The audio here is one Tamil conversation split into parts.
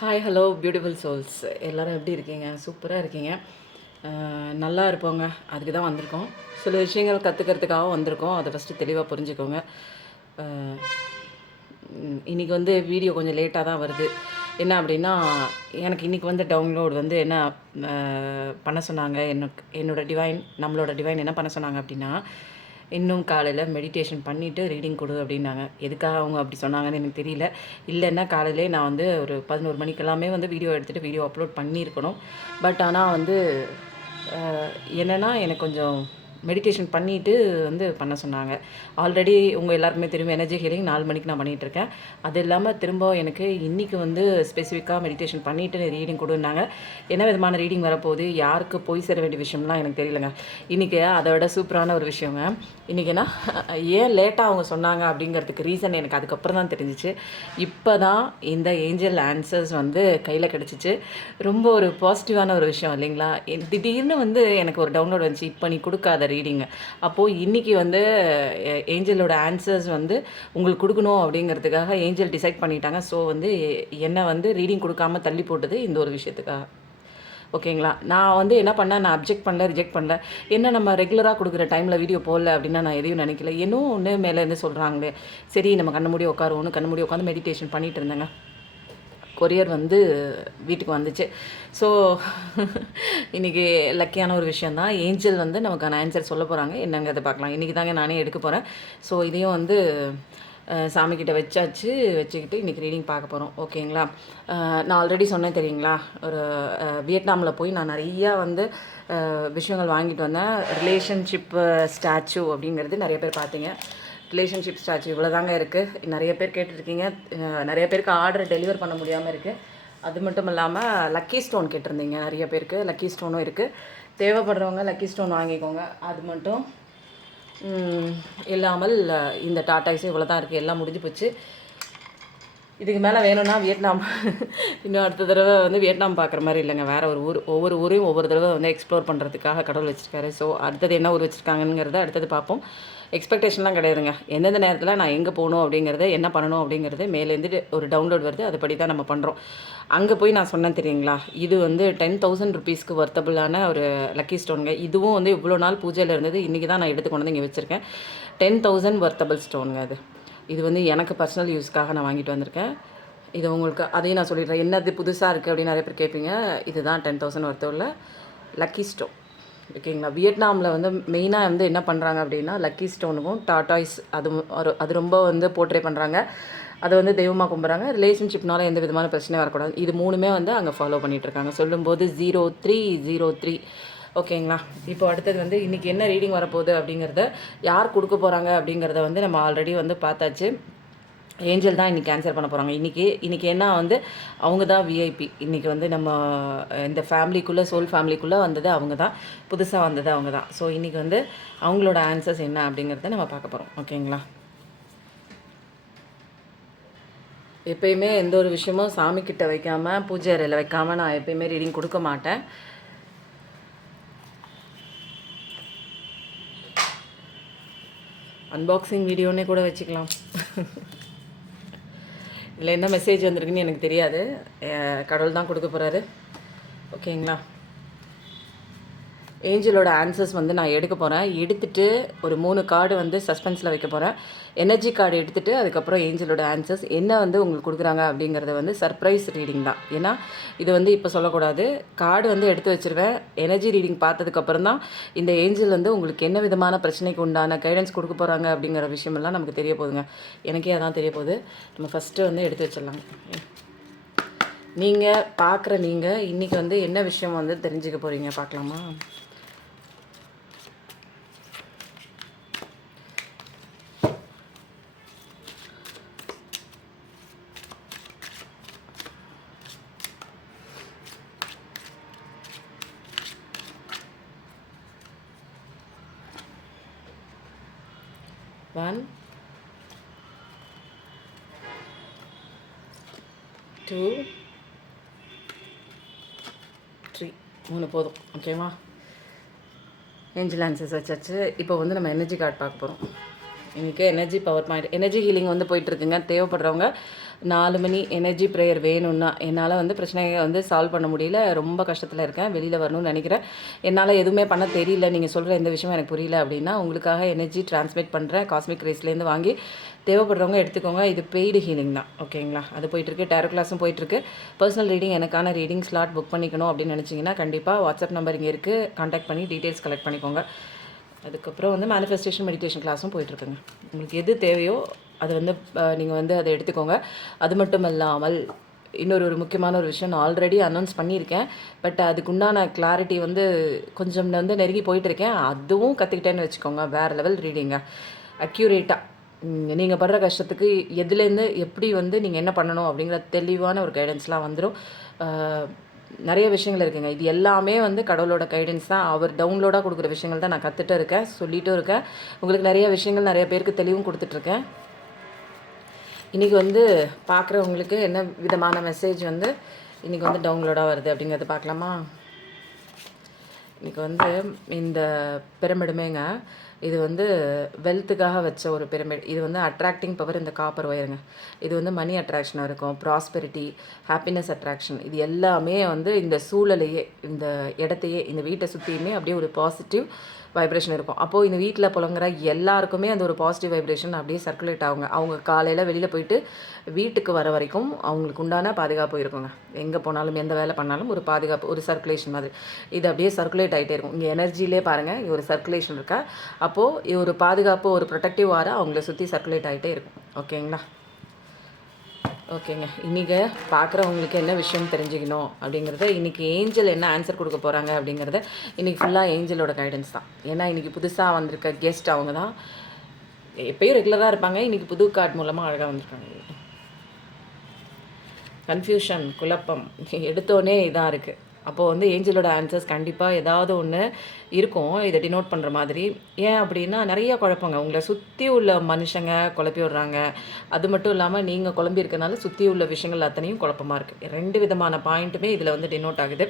ஹாய் ஹலோ பியூட்டிஃபுல் சோல்ஸ் எல்லோரும் எப்படி இருக்கீங்க? சூப்பராக இருக்கீங்க. நல்லா இருப்போங்க. அதுக்கு தான் வந்திருக்கோம். சில விஷயங்கள் கற்றுக்கிறதுக்காக வந்திருக்கோம். அதை ஃபஸ்ட்டு தெளிவாக புரிஞ்சுக்கோங்க. இன்றைக்கி வந்து வீடியோ கொஞ்சம் லேட்டாக தான் வருது. என்ன அப்படின்னா, எனக்கு இன்றைக்கி வந்து டவுன்லோட் வந்து என்ன பண்ண சொன்னாங்க, நம்மளோட டிவைன் என்ன பண்ண சொன்னாங்க அப்படின்னா, இன்னும் காலையில் மெடிடேஷன் பண்ணிவிட்டு ரீடிங் கொடு அப்படின்னாங்க. எதுக்காக அவங்க அப்படி சொன்னாங்கன்னு எனக்கு தெரியல. இல்லைன்னா காலையிலே நான் வந்து ஒரு 11 மணிக்கெல்லாமே வந்து வீடியோ எடுத்துகிட்டு வீடியோ அப்லோட் பண்ணியிருக்கணும். பட் ஆனால் வந்து என்னென்னா எனக்கு கொஞ்சம் மெடிடேஷன் பண்ணிவிட்டு வந்து பண்ண சொன்னாங்க. ஆல்ரெடி உங்கள் எல்லாருக்குமே தெரியும், எனர்ஜி ஹீலிங் 4 மணிக்கு நான் பண்ணிகிட்ருக்கேன். அது இல்லாமல் திரும்ப எனக்கு இன்றைக்கி வந்து ஸ்பெசிஃபிக்காக மெடிடேஷன் பண்ணிவிட்டு ரீடிங் கொடுன்னாங்க. என்ன விதமான ரீடிங் வரப்போகுது, யாருக்கு போய் சேர வேண்டிய விஷயம்லாம் எனக்கு தெரியலங்க. இன்றைக்கி அதை விட சூப்பரான ஒரு விஷயங்க. இன்றைக்கினா ஏன் லேட்டாக அவங்க சொன்னாங்க அப்படிங்கிறதுக்கு ரீசன் எனக்கு அதுக்கப்புறம் தான் தெரிஞ்சிச்சு. இப்போ தான் இந்த ஏஞ்சல் ஆன்சர்ஸ் வந்து கையில் கிடச்சிச்சு. ரொம்ப ஒரு பாசிட்டிவான ஒரு விஷயம் இல்லைங்களா? திடீர்னு வந்து எனக்கு ஒரு டவுன்லோட் வந்துச்சு, இப்போ நீ கொடுக்காத ரீடிங்கு. அப்போது இன்றைக்கி வந்து ஏஞ்சலோட ஆன்சர்ஸ் வந்து உங்களுக்கு கொடுக்கணும் அப்படிங்கிறதுக்காக ஏஞ்சல் டிசைட் பண்ணிட்டாங்க. ஸோ வந்து என்னை வந்து ரீடிங் கொடுக்காமல் தள்ளி போட்டது இந்த ஒரு விஷயத்துக்காக. ஓகேங்களா? நான் வந்து என்ன பண்ணேன், நான் அப்ஜெக்ட் பண்ணல, ரிஜெக்ட் பண்ணல. என்ன நம்ம ரெகுலராக கொடுக்குற டைமில் வீடியோ போடல அப்படின்னா நான் எதையும் நினைக்கல. இன்னும் ஒன்று மேலேருந்து சொல்கிறாங்களே, சரி நம்ம கண்ண மூடி உட்காருவோன்னு கண்ண மூடி உட்காந்து மெடிடேஷன் பண்ணிகிட்டு இருந்தேங்க. கொரியர் வந்து வீட்டுக்கு வந்துச்சு. ஸோ இன்றைக்கி லக்கியான ஒரு விஷயந்தான். ஏஞ்சல் வந்து நமக்கான ஆன்சர் சொல்ல போகிறாங்க. என்னங்கிறத பார்க்கலாம். இன்றைக்கி தாங்க நானே எடுக்க போகிறேன். ஸோ இதையும் வந்து சாமிக்கிட்ட வச்சுக்கிட்டு இன்றைக்கி ரீடிங் பார்க்க போகிறோம். ஓகேங்களா? நான் ஆல்ரெடி சொன்னேன் தெரியுங்களா, ஒரு வியட்நாமில் போய் நான் நிறையா வந்து விஷயங்கள் வாங்கிட்டு வந்தேன். ரிலேஷன்ஷிப்பு ஸ்டாச்சு அப்படிங்கிறது நிறைய பேர் பார்த்தீங்க. ரிலேஷன்ஷிப் ஸ்டாச்சு இவ்வளோ தாங்க இருக்குது. நிறைய பேர் கேட்டுருக்கீங்க. நிறைய பேருக்கு ஆர்டர் டெலிவர் பண்ண முடியாமல் இருக்குது. அது மட்டும் இல்லாமல் லக்கி ஸ்டோன் கேட்டிருந்தீங்க நிறைய பேருக்கு. லக்கி ஸ்டோனும் இருக்குது. தேவைப்படுறவங்க லக்கி ஸ்டோன் வாங்கிக்கோங்க. அது மட்டும் இல்லாமல் இந்த டாட்டாய்ஸும் இவ்வளோ தான் இருக்குது. எல்லாம் முடிஞ்சு போச்சு. இதுக்கு மேலே வேணும்னா வியட்நாம் இன்னும் அடுத்த தடவை வந்து வியட்நாம் பார்க்குற மாதிரி இல்லைங்க. வேறு ஒரு ஊர், ஒவ்வொரு ஊரையும் ஒவ்வொரு தடவை வந்து எக்ஸ்ப்ளோர் பண்ணுறதுக்காக கடவுள் வச்சுருக்காரு. ஸோ அடுத்தது என்ன ஊர் வச்சுருக்காங்கங்கிறத அடுத்தது பார்ப்போம். எக்ஸ்பெக்டேஷன்லாம் கிடையாதுங்க. எந்தெந்த நேரத்தில் நான் எங்கே போகணும் அப்படிங்கிறது, என்ன பண்ணணும் அப்படிங்கிறது மேலேருந்து ஒரு டவுன்லோட் வருது. அதுபடி தான் நம்ம பண்ணுறோம். அங்கே போய் நான் சொன்னேன் தெரியுங்களா, இது வந்து 10,000 ருபீஸ்க்கு வர்த்தபுளான ஒரு லக்கி ஸ்டோனுங்க. இதுவும் வந்து இவ்வளோ நாள் பூஜையில் இருந்தது. இன்றைக்கி தான் நான் எடுத்து கொண்டு வந்து இங்கே வச்சுருக்கேன். 10,000 வர்த்தபிள் ஸ்டோனுங்க அது. இது வந்து எனக்கு பர்சனல் யூஸ்க்காக நான் வாங்கிட்டு வந்திருக்கேன். இது உங்களுக்கு அதையும் நான் சொல்லிடுறேன். என்னது புதுசாக இருக்குது அப்படின்னு நிறைய பேர் கேட்பீங்க. இதுதான் 10,000 ஒர்த்து உள்ள லக்கி ஸ்டோன். ஓகேங்களா? வியட்நாமில் வந்து மெயினாக வந்து என்ன பண்ணுறாங்க அப்படின்னா, லக்கி ஸ்டோனுக்கும் டாட்டாய்ஸ் அது ரொம்ப வந்து போர்ட்ரே பண்ணுறாங்க. அதை வந்து தெய்வமாக கும்பிட்றாங்க. ரிலேஷன்ஷிப்னால எந்த விதமான பிரச்சனையும் வரக்கூடாது. இது 3மே வந்து அங்கே ஃபாலோ பண்ணிகிட்ருக்காங்க. சொல்லும்போது 0303. ஓகேங்களா? இப்போ அடுத்தது வந்து இன்றைக்கி என்ன ரீடிங் வரப்போகுது அப்படிங்கிறத, யார் கொடுக்க போகிறாங்க அப்படிங்கிறத வந்து நம்ம ஆல்ரெடி வந்து பார்த்தாச்சு. ஏஞ்சல் தான் இன்றைக்கி ஆன்சர் பண்ண போகிறாங்க. இன்றைக்கி என்ன வந்து அவங்க தான் விஐபி. இன்றைக்கி வந்து நம்ம இந்த ஃபேமிலிக்குள்ளே, சோல் ஃபேமிலிக்குள்ளே வந்தது அவங்க தான். புதுசாக வந்தது அவங்க தான். ஸோ இன்றைக்கி வந்து அவங்களோட ஆன்சர்ஸ் என்ன அப்படிங்கிறத நம்ம பார்க்க போகிறோம். ஓகேங்களா? எப்பயுமே எந்த ஒரு விஷயமும் சாமிக்கிட்ட வைக்காமல், பூஜை அறையில் வைக்காமல் நான் எப்பயுமே ரீடிங் கொடுக்க மாட்டேன். அன்பாக்சிங் வீடியோன்னே கூட வச்சுக்கலாம். இதில் என்ன மெசேஜ் வந்திருக்குன்னு எனக்கு தெரியாது. கடவுள் தான் கொடுக்க போகிறாரு. ஓகேங்களா? ஏஞ்சலோட ஆன்சர்ஸ் வந்து நான் எடுக்க போகிறேன். எடுத்துகிட்டு ஒரு 3 கார்டு வந்து சஸ்பென்ஸில் வைக்க போகிறேன். எனர்ஜி கார்டு எடுத்துகிட்டு அதுக்கப்புறம் ஏஞ்சலோட ஆன்சர்ஸ் என்ன வந்து உங்களுக்கு கொடுக்குறாங்க அப்படிங்கிறத வந்து சர்ப்ரைஸ் ரீடிங் தான். ஏன்னா இது வந்து இப்போ சொல்லக்கூடாது. கார்டு வந்து எடுத்து வச்சுருவேன். எனர்ஜி ரீடிங் பார்த்ததுக்கப்புறம் தான் இந்த ஏஞ்சல் வந்து உங்களுக்கு என்ன விதமான பிரச்சனைக்கு உண்டான கைடன்ஸ் கொடுக்க போகிறாங்க அப்படிங்கிற விஷயமெல்லாம் நமக்கு தெரிய போகுதுங்க. எனக்கே அதான் தெரிய போகுது. நம்ம ஃபஸ்ட்டு வந்து எடுத்து வச்சிடலாங்க. நீங்கள் பார்க்குற நீங்கள் இன்றைக்கி வந்து என்ன விஷயம் வந்து தெரிஞ்சுக்க போகிறீங்க பார்க்கலாமா? One, 2, 3. 3 போதும். ஓகேவா? ஏஞ்சல் ஆன்சர்ஸ் வச்சாச்சு. இப்போ வந்து நம்ம எனர்ஜி கார்டு பார்க்க போகிறோம். எனக்கு energy power point energy healing வந்து போயிட்டுருக்குங்க. தேவைப்படுறவங்க 4 மணி எனர்ஜி ப்ரேயர் வேணும்னா, என்னால் வந்து பிரச்சனையை வந்து சால்வ் பண்ண முடியல. ரொம்ப கஷ்டத்தில் இருக்கேன். வெளியில் வரணும்னு நினைக்கிறேன். என்னால் எதுவுமே பண்ண தெரியல. நீங்கள் சொல்கிற எந்த விஷயமும் எனக்கு புரியல அப்படின்னா, உங்களுக்காக எனர்ஜி ட்ரான்ஸ்மிட் பண்ணுறேன். காஸ்மிக் ரேஸ்லேருந்து வாங்கி தேவைப்படுறவங்க எடுத்துக்கோங்க. இது பெய்டு ஹீலிங் தான். ஓகேங்களா? அது போயிட்டுருக்கு. டேரோ கிளாஸும் போயிட்டுருக்கு. பர்சனல் ரீடிங் எனக்கான ரீடிங் ஸ்லாட் புக் பண்ணிக்கணும் அப்படின்னு நினச்சிங்கன்னா, கண்டிப்பாக வாட்ஸ்அப் நம்பர் இங்கே இருக்குது. கான்டாக்ட் பண்ணி டீட்டெயில்ஸ் கலெக்ட் பண்ணிக்கோங்க. அதுக்கப்புறம் வந்து மேனிஃபெஸ்டேஷன் மெடிடேஷன் கிளாஸும் போயிட்டுருக்குங்க. உங்களுக்கு எது தேவையோ அது வந்து நீங்கள் வந்து அதை எடுத்துக்கோங்க. அது மட்டும் இல்லாமல் இன்னொரு முக்கியமான ஒரு விஷயம் நான் ஆல்ரெடி அனௌன்ஸ் பண்ணியிருக்கேன். பட் அதுக்குண்டான கிளாரிட்டி வந்து கொஞ்சம் வந்து நெருங்கி போயிட்டுருக்கேன். அதுவும் கற்றுக்கிட்டேன்னு வச்சுக்கோங்க. வேறு லெவல் ரீடிங்க. அக்யூரேட்டாக நீங்கள் படுற கஷ்டத்துக்கு எதுலேருந்து எப்படி வந்து நீங்கள் என்ன பண்ணணும் அப்படிங்கிற தெளிவான ஒரு கைடன்ஸ்லாம் வந்துடும். நிறைய விஷயங்கள் இருக்குங்க. இது எல்லாமே வந்து கடவுளோட கைடன்ஸ் தான். அவர் டவுன்லோடாக கொடுக்குற விஷயங்கள் தான் நான் கற்றுட்டு இருக்கேன், சொல்லிட்டும் இருக்கேன். உங்களுக்கு நிறைய விஷயங்கள் நிறைய பேருக்கு தெளிவும் கொடுத்துட்ருக்கேன். இன்றைக்கி வந்து பார்க்குறவங்களுக்கு என்ன விதமான மெசேஜ் வந்து இன்றைக்கி வந்து டவுன்லோடாக வருது அப்படிங்கிறத பார்க்கலாமா? இன்றைக்கி வந்து இந்த பிரமிடுமேங்க, இது வந்து வெல்த்துக்காக வச்ச ஒரு பிரமிட். இது வந்து அட்ராக்டிங் பவர் இந்த காப்பர் ஒயருங்க. இது வந்து மணி அட்ராக்ஷனாக இருக்கும், ப்ராஸ்பெரிட்டி, ஹாப்பினஸ் அட்ராக்ஷன். இது எல்லாமே வந்து இந்த சூழலையே, இந்த இடத்தையே, இந்த வீட்டை சுற்றியுமே அப்படியே ஒரு பாசிட்டிவ் வைப்ரேஷன் இருக்கும். அப்போது இந்த வீட்டில் புழங்குற எல்லாருக்குமே அந்த ஒரு பாசிட்டிவ் வைப்ரேஷன் அப்படியே சர்க்குலேட் ஆகுங்க. அவங்க காலையில் வெளியில் போயிட்டு வீட்டுக்கு வர வரைக்கும் அவங்களுக்கு உண்டான பாதுகாப்பு இருக்குங்க. எங்கே போனாலும் எந்த வேலை பண்ணாலும் ஒரு பாதுகாப்பு, ஒரு சர்க்குலேஷன் மாதிரி இது அப்படியே சர்க்குலேட் ஆகிட்டே இருக்கும். இங்கே எனர்ஜிலே பாருங்கள், இங்கே ஒரு சர்க்குலேஷன் இருக்கா. அப்போது ஒரு பாதுகாப்பு, ஒரு ப்ரொடெக்டிவ் ஆரா அவங்கள சுற்றி சர்க்குலேட் ஆகிட்டே இருக்கும். ஓகேங்களா? ஓகேங்க. இன்றைக்கி பார்க்குறவங்களுக்கு என்ன விஷயம் தெரிஞ்சுக்கணும் அப்படிங்கிறத, இன்றைக்கி ஏஞ்சல் என்ன ஆன்சர் கொடுக்க போகிறாங்க அப்படிங்கிறத, இன்றைக்கி ஃபுல்லாக ஏஞ்சலோட கைடன்ஸ் தான். ஏன்னா இன்றைக்கி புதுசாக வந்திருக்க கெஸ்ட் அவங்க தான். எப்பயும் ரெகுலராக இருப்பாங்க. இன்றைக்கி புது கார்டு மூலமாக அழகாக வந்திருக்காங்க. கன்ஃபியூஷன், குழப்பம் எடுத்தோடனே இதாக இருக்குது. அப்போது வந்து ஏஞ்சலோட ஆன்சர்ஸ் கண்டிப்பாக ஏதாவது ஒன்று இருக்கும், இதை டினோட் பண்ணுற மாதிரி. ஏன் அப்படின்னா நிறைய குழப்பங்க. உங்களை சுற்றி உள்ள மனுஷங்க குழப்பி விடுறாங்க. அது மட்டும் இல்லாமல் நீங்கள் குழம்பி இருக்கனால சுற்றி உள்ள விஷயங்கள் அத்தனையும் குழப்பமாக இருக்குது. 2 விதமான பாயிண்ட்டுமே இதில் வந்து டினோட் ஆகுது.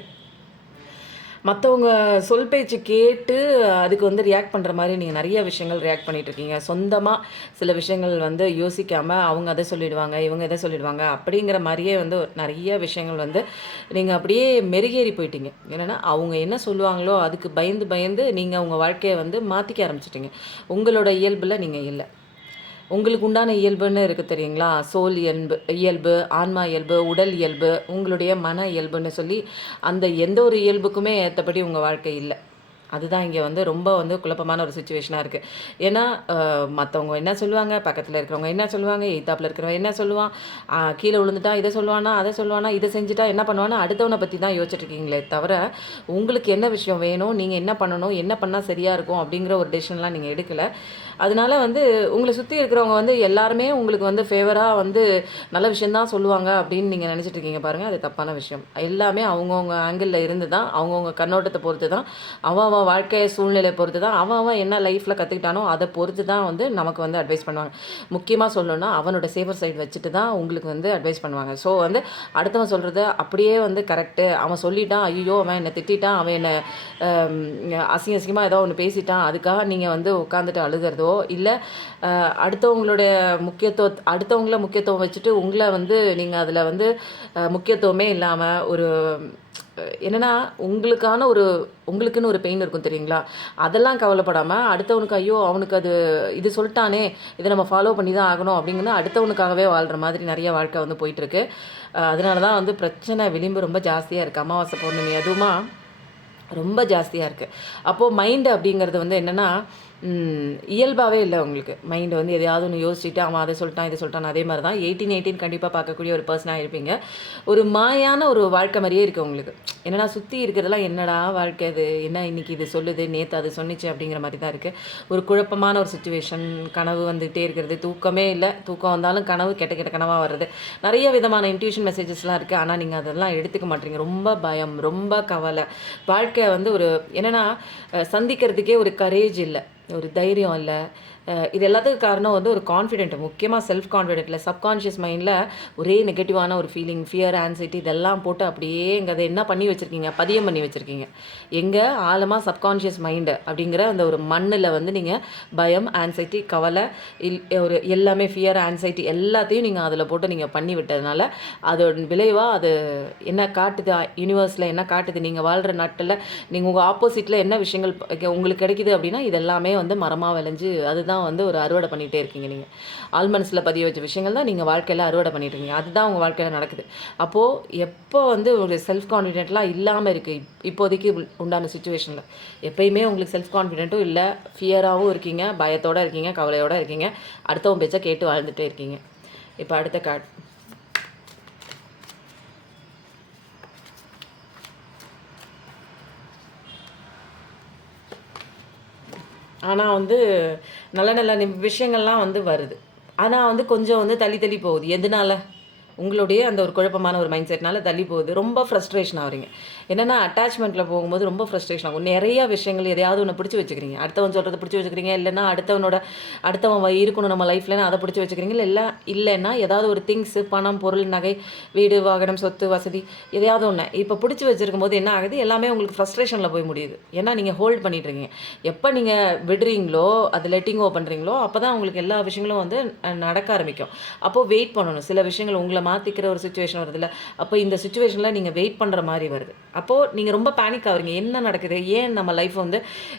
மற்றவங்க சொல் பேச்சு கேட்டு அதுக்கு வந்து ரியாக்ட் பண்ணுற மாதிரி நீங்கள் நிறைய விஷயங்கள் ரியாக்ட் பண்ணிகிட்ருக்கீங்க. சொந்தமாக சில விஷயங்கள் வந்து யோசிக்காமல் அவங்க அதை சொல்லிடுவாங்க, இவங்க எதை சொல்லிடுவாங்க அப்படிங்கிற மாதிரியே வந்து நிறைய விஷயங்கள் வந்து நீங்கள் அப்படியே மெருகேறி போயிட்டீங்க. என்னென்னா அவங்க என்ன சொல்லுவாங்களோ அதுக்கு பயந்து பயந்து நீங்கள் உங்கள் வாழ்க்கையை வந்து மாற்றிக்க ஆரம்பிச்சிட்டிங்க. உங்களோட இயல்பில் நீங்கள் இல்லை. உங்களுக்கு உண்டான இயல்புன்னு இருக்குது தெரியுங்களா? சோல் இயல்பு, ஆன்மா இயல்பு, உடல் இயல்பு, உங்களுடைய மன இயல்புன்னு சொல்லி அந்த எந்த ஒரு இயல்புக்குமே ஏற்றபடி உங்கள் வாழ்க்கை இல்லை. அதுதான் இங்கே வந்து ரொம்ப வந்து குழப்பமான ஒரு சுச்சுவேஷனாக இருக்குது. ஏன்னா மற்றவங்க என்ன சொல்லுவாங்க, பக்கத்தில் இருக்கிறவங்க என்ன சொல்லுவாங்க, எய்த்தாப்பில் இருக்கிறவங்க என்ன சொல்லுவான், கீழே விழுந்துட்டா இதை சொல்லுவானா, அதை சொல்லுவானா, இதை செஞ்சுட்டா என்ன பண்ணுவானா, அடுத்தவனை பற்றி தான் யோசிச்சுட்ருக்கீங்களே தவிர உங்களுக்கு என்ன விஷயம் வேணும், நீங்கள் என்ன பண்ணணும், என்ன பண்ணால் சரியாக இருக்கும் அப்படிங்கிற ஒரு டெசிஷன்லாம் நீங்கள் எடுக்கலை. அதனால வந்து உங்களை சுற்றி இருக்கிறவங்க வந்து எல்லாருமே உங்களுக்கு வந்து ஃபேவராக வந்து நல்ல விஷயந்தான் சொல்லுவாங்க அப்படின்னு நீங்கள் நினச்சிட்டு இருக்கீங்க பாருங்கள். அது தப்பான விஷயம். எல்லாமே அவங்கவுங்க ஆங்கிளில் இருந்து தான், அவங்கவுங்க கண்ணோட்டத்தை பொறுத்து தான், அவன் வாழ்க்கை சூழ்நிலை பொறுத்து தான், அவன் என்ன லைஃப்பில் கற்றுக்கிட்டானோ அதை பொறுத்து தான் வந்து நமக்கு வந்து அட்வைஸ் பண்ணுவாங்க. முக்கியமாக சொல்லணும்னா அவனோட சேஃபர் சைடு வச்சுட்டு தான் உங்களுக்கு வந்து அட்வைஸ் பண்ணுவாங்க. ஸோ வந்து அடுத்தவன் சொல்கிறத அப்படியே வந்து கரெக்டு, அவன் சொல்லிட்டான், ஐயோ அவன் என்னை திட்டான், அவன் என்னை அசிங்கமாக ஏதோ ஒன்று பேசிட்டான், அதுக்காக நீங்கள் வந்து உட்காந்துட்டு அழுகிறதோ இல்லை அடுத்தவங்களுடைய அடுத்தவங்கள முக்கியத்துவம் வச்சுட்டு உங்களை வந்து நீங்கள் அதில் வந்து முக்கியத்துவமே இல்லாமல் ஒரு என்னென்னா உங்களுக்குன்னு ஒரு பெயின் இருக்கும் தெரியுங்களா? அதெல்லாம் கவலைப்படாமல் அடுத்தவனுக்கு ஐயோ அவனுக்கு அது இது சொல்லிட்டானே, இதை நம்ம ஃபாலோ பண்ணி தான் ஆகணும் அப்படிங்கன்னா அடுத்தவனுக்காகவே வாழ்கிற மாதிரி நிறைய வாழ்க்கை வந்து போயிட்டுருக்கு. அதனால தான் வந்து பிரச்சனை விளிம்பு ரொம்ப ஜாஸ்தியாக இருக்குது. அமாவாசை பௌர்ணமி அதுவுமா ரொம்ப ஜாஸ்தியாக இருக்குது. அப்போது மைண்டு அப்படிங்கிறது வந்து என்னென்னா இயல்பாகவே இல்லை. உங்களுக்கு மைண்டு வந்து எதையாவது ஒன்று யோசிச்சுட்டு அவன் அதை சொல்லிட்டான் இதை சொல்லிட்டான். அதே மாதிரி தான் 18 கண்டிப்பாக பார்க்கக்கூடிய ஒரு பர்சனாக இருப்பீங்க. ஒரு மாயான ஒரு வாழ்க்கை மாதிரியே இருக்குது உங்களுக்கு. என்னென்னா சுற்றி இருக்கிறதெல்லாம் என்னடா வாழ்க்கை, அது என்ன இன்றைக்கி இது சொல்லுது, நேற்று அது சொன்னிச்சு அப்படிங்கிற மாதிரி தான் இருக்குது. ஒரு குழப்பமான ஒரு சுச்சுவேஷன். கனவு வந்துகிட்டே இருக்கிறது, தூக்கமே இல்லை, தூக்கம் வந்தாலும் கனவு கெட்ட கனவாக வர்றது, நிறைய விதமான இன்ட்யூஷன் மெசேஜஸ்லாம் இருக்குது. ஆனால் நீங்கள் அதெல்லாம் எடுத்துக்க மாட்டீங்க. ரொம்ப பயம், ரொம்ப கவலை. வாழ்க்கை வந்து ஒரு என்னென்னா சந்திக்கிறதுக்கே ஒரு கரேஜ் இல்லை, ஒரு தைரியம் இல்லை, இது எல்லாத்துக்கும் காரணம் வந்து ஒரு கான்ஃபிடென்ட், முக்கியமாக செல்ஃப் கான்ஃபிடென்ட்டில் சப்கான்ஷியஸ் மைண்டில் ஒரே நெகட்டிவான ஒரு ஃபீலிங், ஃபியர், ஆன்சைட்டி இதெல்லாம் போட்டு அப்படியே இங்கே அதை என்ன பண்ணி வச்சுருக்கீங்க, பதியம் பண்ணி வச்சுருக்கீங்க. எங்கே ஆழமாக சப்கான்ஷியஸ் மைண்டு அப்படிங்கிற அந்த ஒரு மண்ணில் வந்து நீங்கள் பயம், ஆன்சைட்டி, கவலை, ஒரு எல்லாமே ஃபியர், ஆன்சைட்டி எல்லாத்தையும் நீங்கள் அதில் போட்டு நீங்கள் பண்ணி விட்டதுனால அதோட விளைவாக அது என்ன காட்டுது, யூனிவர்ஸில் என்ன காட்டுது, நீங்கள் வாழ்கிற நாட்டில் நீங்கள் உங்கள் ஆப்போசிட்டில் என்ன விஷயங்கள் உங்களுக்கு கிடைக்குது அப்படின்னா இதெல்லாமே வந்து மரமாக விளைஞ்சு அதுதான் வந்து ஒரு அறுவடை பண்ணிகிட்டே இருக்கீங்க. நீங்கள் ஆழ்மனசில் பதிய வச்ச விஷயங்கள் தான் நீங்கள் வாழ்க்கையில் அறுவடை பண்ணிட்டு இருக்கீங்க. அதுதான் உங்கள் வாழ்க்கையில் நடக்குது. அப்போது எப்போ வந்து ஒரு செல்ஃப் கான்ஃபிடென்ட்லாம் இல்லாமல் இருக்குது இப்போதைக்கு உண்டான சுச்சுவேஷனில், எப்பயுமே உங்களுக்கு செல்ஃப் கான்ஃபிடென்ட்டும் இல்லை, ஃபியராகவும் இருக்கீங்க, பயத்தோடு இருக்கீங்க, கவலையோடு இருக்கீங்க, அடுத்தவங்க பேச்சை கேட்டு வாழ்ந்துகிட்டே இருக்கீங்க. இப்போ அடுத்த கார்டு. ஆனால் வந்து நல்ல நல்ல விஷயங்கள்லாம் வந்து வருது. ஆனால் வந்து கொஞ்சம் வந்து தள்ளி தள்ளி போகுது. எதனால? உங்களுடைய அந்த ஒரு குழப்பமான ஒரு மைண்ட் செட்னால தள்ளி போகுது. ரொம்ப ஃப்ரஸ்ட்ரேஷன் ஆகிறீங்க. என்னென்னா அட்டாச்மெண்ட்டில் போகும்போது ரொம்ப ஃப்ரஸ்ட்ரேஷன் ஆகும். நிறையா விஷயங்கள் எதையாவது ஒன்று பிடிச்சி வச்சுக்கிறீங்க. அடுத்தவன் சொல்கிறத பிடிச்சி வச்சுக்கிறீங்க, இல்லைன்னா அடுத்தவன் இருக்கணும் நம்ம லைஃப்லன்னு அதை பிடிச்சி வச்சுக்கிறீங்க. இல்லைன்னா ஏதாவது ஒரு திங்ஸு, பணம், பொருள், நகை, வீடு, வாகனம், சொத்து, வசதி எதையாவது ஒன்று இப்போ பிடிச்சி வச்சுருக்கும் போது என்ன ஆகுது, எல்லாமே உங்களுக்கு ஃப்ரஸ்ட்ரேஷனில் போய் முடியுது. ஏன்னா நீங்கள் ஹோல்ட் பண்ணிட்டு இருக்கீங்க. எப்போ நீங்கள் விடுறீங்களோ, அது லெட்டிங் கோ பண்ணுறீங்களோ அப்போ தான் உங்களுக்கு எல்லா விஷயங்களும் வந்து நடக்க ஆரம்பிக்கும். அப்போது வெயிட் பண்ணணும். சில விஷயங்கள் உங்களை மாற்றிக்கிற ஒரு சுச்சுவேஷன் வருதுல்ல, அப்போ இந்த சுச்சுவேஷனில் நீங்கள் வெயிட் பண்ணுற மாதிரி வருது. அப்போது நீங்கள் ரொம்ப பேனிக் ஆகுறீங்க. என்ன நடக்குது, ஏன் நம்ம லைஃப் வந்து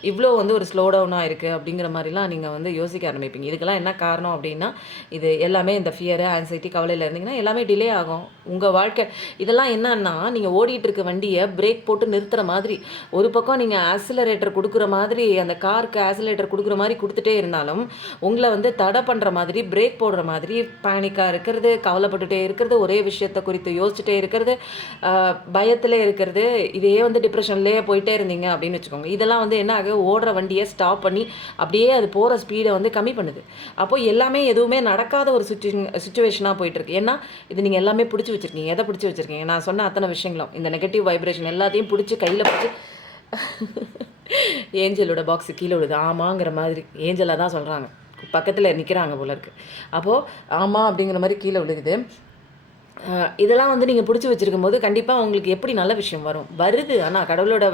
இவ்வளோ வந்து ஒரு ஸ்லோ டவுனாக இருக்குது அப்படிங்கிற மாதிரிலாம் நீங்கள் வந்து யோசிக்க ஆரம்பிப்பீங்க. இதுக்கெல்லாம் என்ன காரணம் அப்படின்னா, இது எல்லாமே இந்த ஃபியரு, ஆன்சைட்டி, கவலையில் இருந்தீங்கன்னா எல்லாமே டிலே ஆகும் உங்கள் வாழ்க்கை. இதெல்லாம் என்னன்னா, நீங்கள் ஓடிட்டு இருக்க வண்டியை பிரேக் போட்டு நிறுத்துகிற மாதிரி, ஒரு பக்கம் நீங்கள் ஆக்சிலரேட்டர் கொடுக்குற மாதிரி, அந்த காருக்கு ஆக்சிலரேட்டர் கொடுக்குற மாதிரி கொடுத்துட்டே இருந்தாலும் உங்களை வந்து தடை பண்ணுற மாதிரி, பிரேக் போடுற மாதிரி, பேனிக்காக இருக்கிறது, கவலைப்பட்டுட்டே இருக்கிறது, ஒரே விஷயத்தை குறித்து யோசிச்சுட்டே இருக்கிறது, பயத்தில் இருக்கிறது, இதையே வந்து டிப்ரெஷன்லேயே போயிட்டே இருந்தீங்க அப்படின்னு வச்சுக்கோங்க. இதெல்லாம் வந்து என்ன ஆகுது, ஓடுற வண்டியை ஸ்டாப் பண்ணி அப்படியே அது போகிற ஸ்பீடை வந்து கம்மி பண்ணுது. அப்போது எல்லாமே எதுவுமே நடக்காத ஒரு சுச்சுவேஷனாக போயிட்டுருக்கு. ஏன்னா இது நீங்கள் எல்லாமே பிடிச்சி வச்சுருக்கீங்க. எதை பிடிச்சி வச்சுருக்கீங்க? நான் சொன்ன அத்தனை விஷயங்களும், இந்த நெகட்டிவ் வைப்ரேஷன் எல்லாத்தையும் பிடிச்சி கையில் பிடிச்சி ஏஞ்சலோட பாக்ஸு கீழே விடுது. ஆமாங்கிற மாதிரி ஏஞ்சலாக தான் சொல்கிறாங்க, பக்கத்தில் நிற்கிறாங்க போல இருக்குது. அப்போது ஆமாம் அப்படிங்கிற மாதிரி கீழே விழுகுது. இதெல்லாம் வந்து நீங்கள் பிடிச்சி வச்சுருக்கும் போது கண்டிப்பாக உங்களுக்கு எப்படி நல்ல விஷயம் வருது. ஆனால் கடவுளோட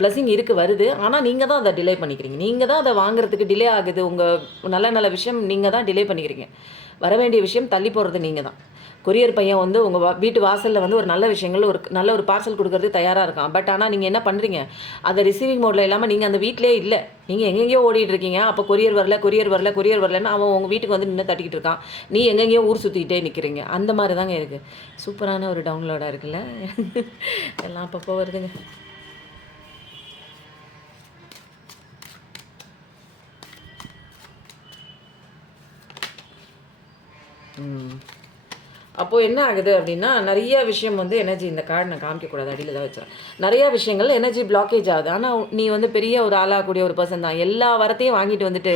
பிளஸிங் இருக்குது, வருது. ஆனால் நீங்கள் தான் அதை டிலே பண்ணிக்கிறீங்க. நீங்கள் தான் அதை வாங்குறதுக்கு டிலே ஆகுது. உங்கள் நல்ல விஷயம் நீங்கள் தான் டிலே பண்ணிக்கிறீங்க. வர வேண்டிய விஷயம் தள்ளி போடுறது நீங்கள் தான். கொரியர் பையன் வந்து உங்கள் வீட்டு வாசலில் வந்து ஒரு நல்ல விஷயங்கள், நல்ல ஒரு பார்சல் கொடுக்கறது தயாராக இருக்கான். பட் ஆனால் நீங்கள் என்ன பண்ணுறீங்க, அதை ரிசீவிங் மோடில் இல்லாமல் நீங்கள் அந்த வீட்டிலே இல்லை, நீங்கள் எங்கெங்கேயோ ஓடிட்டு இருக்கீங்க. அப்போ கொரியர் வரலன்னு அவன் உங்கள் வீட்டுக்கு வந்து நின்று தட்டிக்கிட்டு இருக்கான். நீ எங்கெங்கேயோ ஊர் சுற்றிக்கிட்டே நிற்கிறீங்க. அந்த மாதிரி தாங்க இருக்குது. சூப்பரான ஒரு டவுன்லோடாக இருக்குல்ல. எல்லாம் அப்பப்போ வருதுங்க. அப்போது என்ன ஆகுது அப்படின்னா, நிறைய விஷயம் வந்து எனர்ஜி, இந்த கார்டு நான் காமிக்கக்கூடாது, அடியில் தான் வச்சுறேன். நிறையா விஷயங்கள் எனர்ஜி பிளாக்கேஜ் ஆகுது. ஆனால் நீ வந்து பெரிய ஒரு ஆளாகக்கூடிய ஒரு பர்சன் தான். எல்லா வரத்தையும் வாங்கிட்டு வந்துட்டு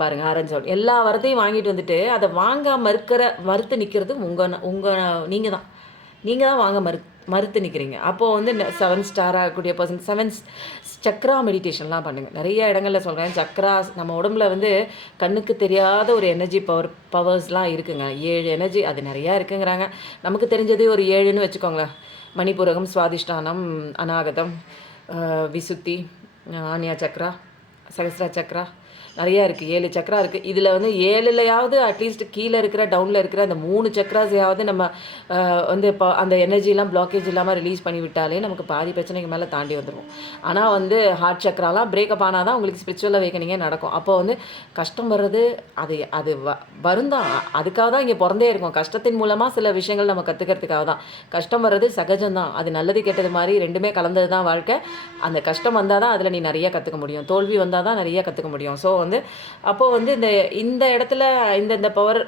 பாருங்கள், ஆரஞ்சு அவுட், எல்லா வரத்தையும் வாங்கிட்டு வந்துட்டு அதை வாங்காமல் மறுத்து நிற்கிறது நீங்கள் தான் வாங்க மறுத்து நிற்கிறீங்க. அப்போது வந்து 7 ஸ்டார் ஆகக்கூடிய பர்சன், 7 சக்ரா மெடிடேஷன்லாம் பண்ணுங்கள். நிறைய இடங்களில் சொல்கிறேன். சக்ராஸ் நம்ம உடம்புல வந்து கண்ணுக்கு தெரியாத ஒரு எனர்ஜி பவர்ஸ்லாம் இருக்குங்க. 7 எனர்ஜி அது நிறையா இருக்குங்கிறாங்க. நமக்கு தெரிஞ்சது ஒரு 7ன்னு வச்சுக்கோங்களேன். மணிபூரகம், சுவாதிஷ்டானம், அநாகதம், விசுத்தி, ஆன்யா சக்ரா, சகஸ்ரா சக்ரா, நிறையா இருக்குது. 7 சக்ரா இருக்குது. இதில் வந்து 7லையாவது அட்லீஸ்ட் கீழே இருக்கிற டவுனில் இருக்கிற அந்த 3 சக்ராஸையாவது நம்ம வந்து இப்போ அந்த எனர்ஜிலாம் பிளாக்கேஜ் இல்லாமல் ரிலீஸ் பண்ணி விட்டாலே நமக்கு பாதி பிரச்சனைக்கு மேலே தாண்டி வந்துடும். ஆனால் வந்து ஹார்ட் சக்ராலாம் பிரேக்கப் ஆனால் தான் உங்களுக்கு ஸ்பிரிச்சுவல் அவேக்கனிங்கே நடக்கும். அப்போ வந்து கஷ்டம் வர்றது அது வரும் தான். அதுக்காக தான் இங்கே பிறந்தே இருக்கும். கஷ்டத்தின் மூலமாக சில விஷயங்கள் நம்ம கற்றுக்கிறதுக்காக தான். கஷ்டம் வர்றது சகஜம்தான். அது நல்லது கெட்டது மாதிரி ரெண்டுமே கலந்தது தான் வாழ்க்கை. அந்த கஷ்டம் வந்தால் தான் அதில் நீ நிறைய கற்றுக்க முடியும். தோல்வி வந்தால் தான் நிறைய கற்றுக்க முடியும். ஸோ வந்து அப்போது வந்து இந்த இடத்துல இந்த பவர்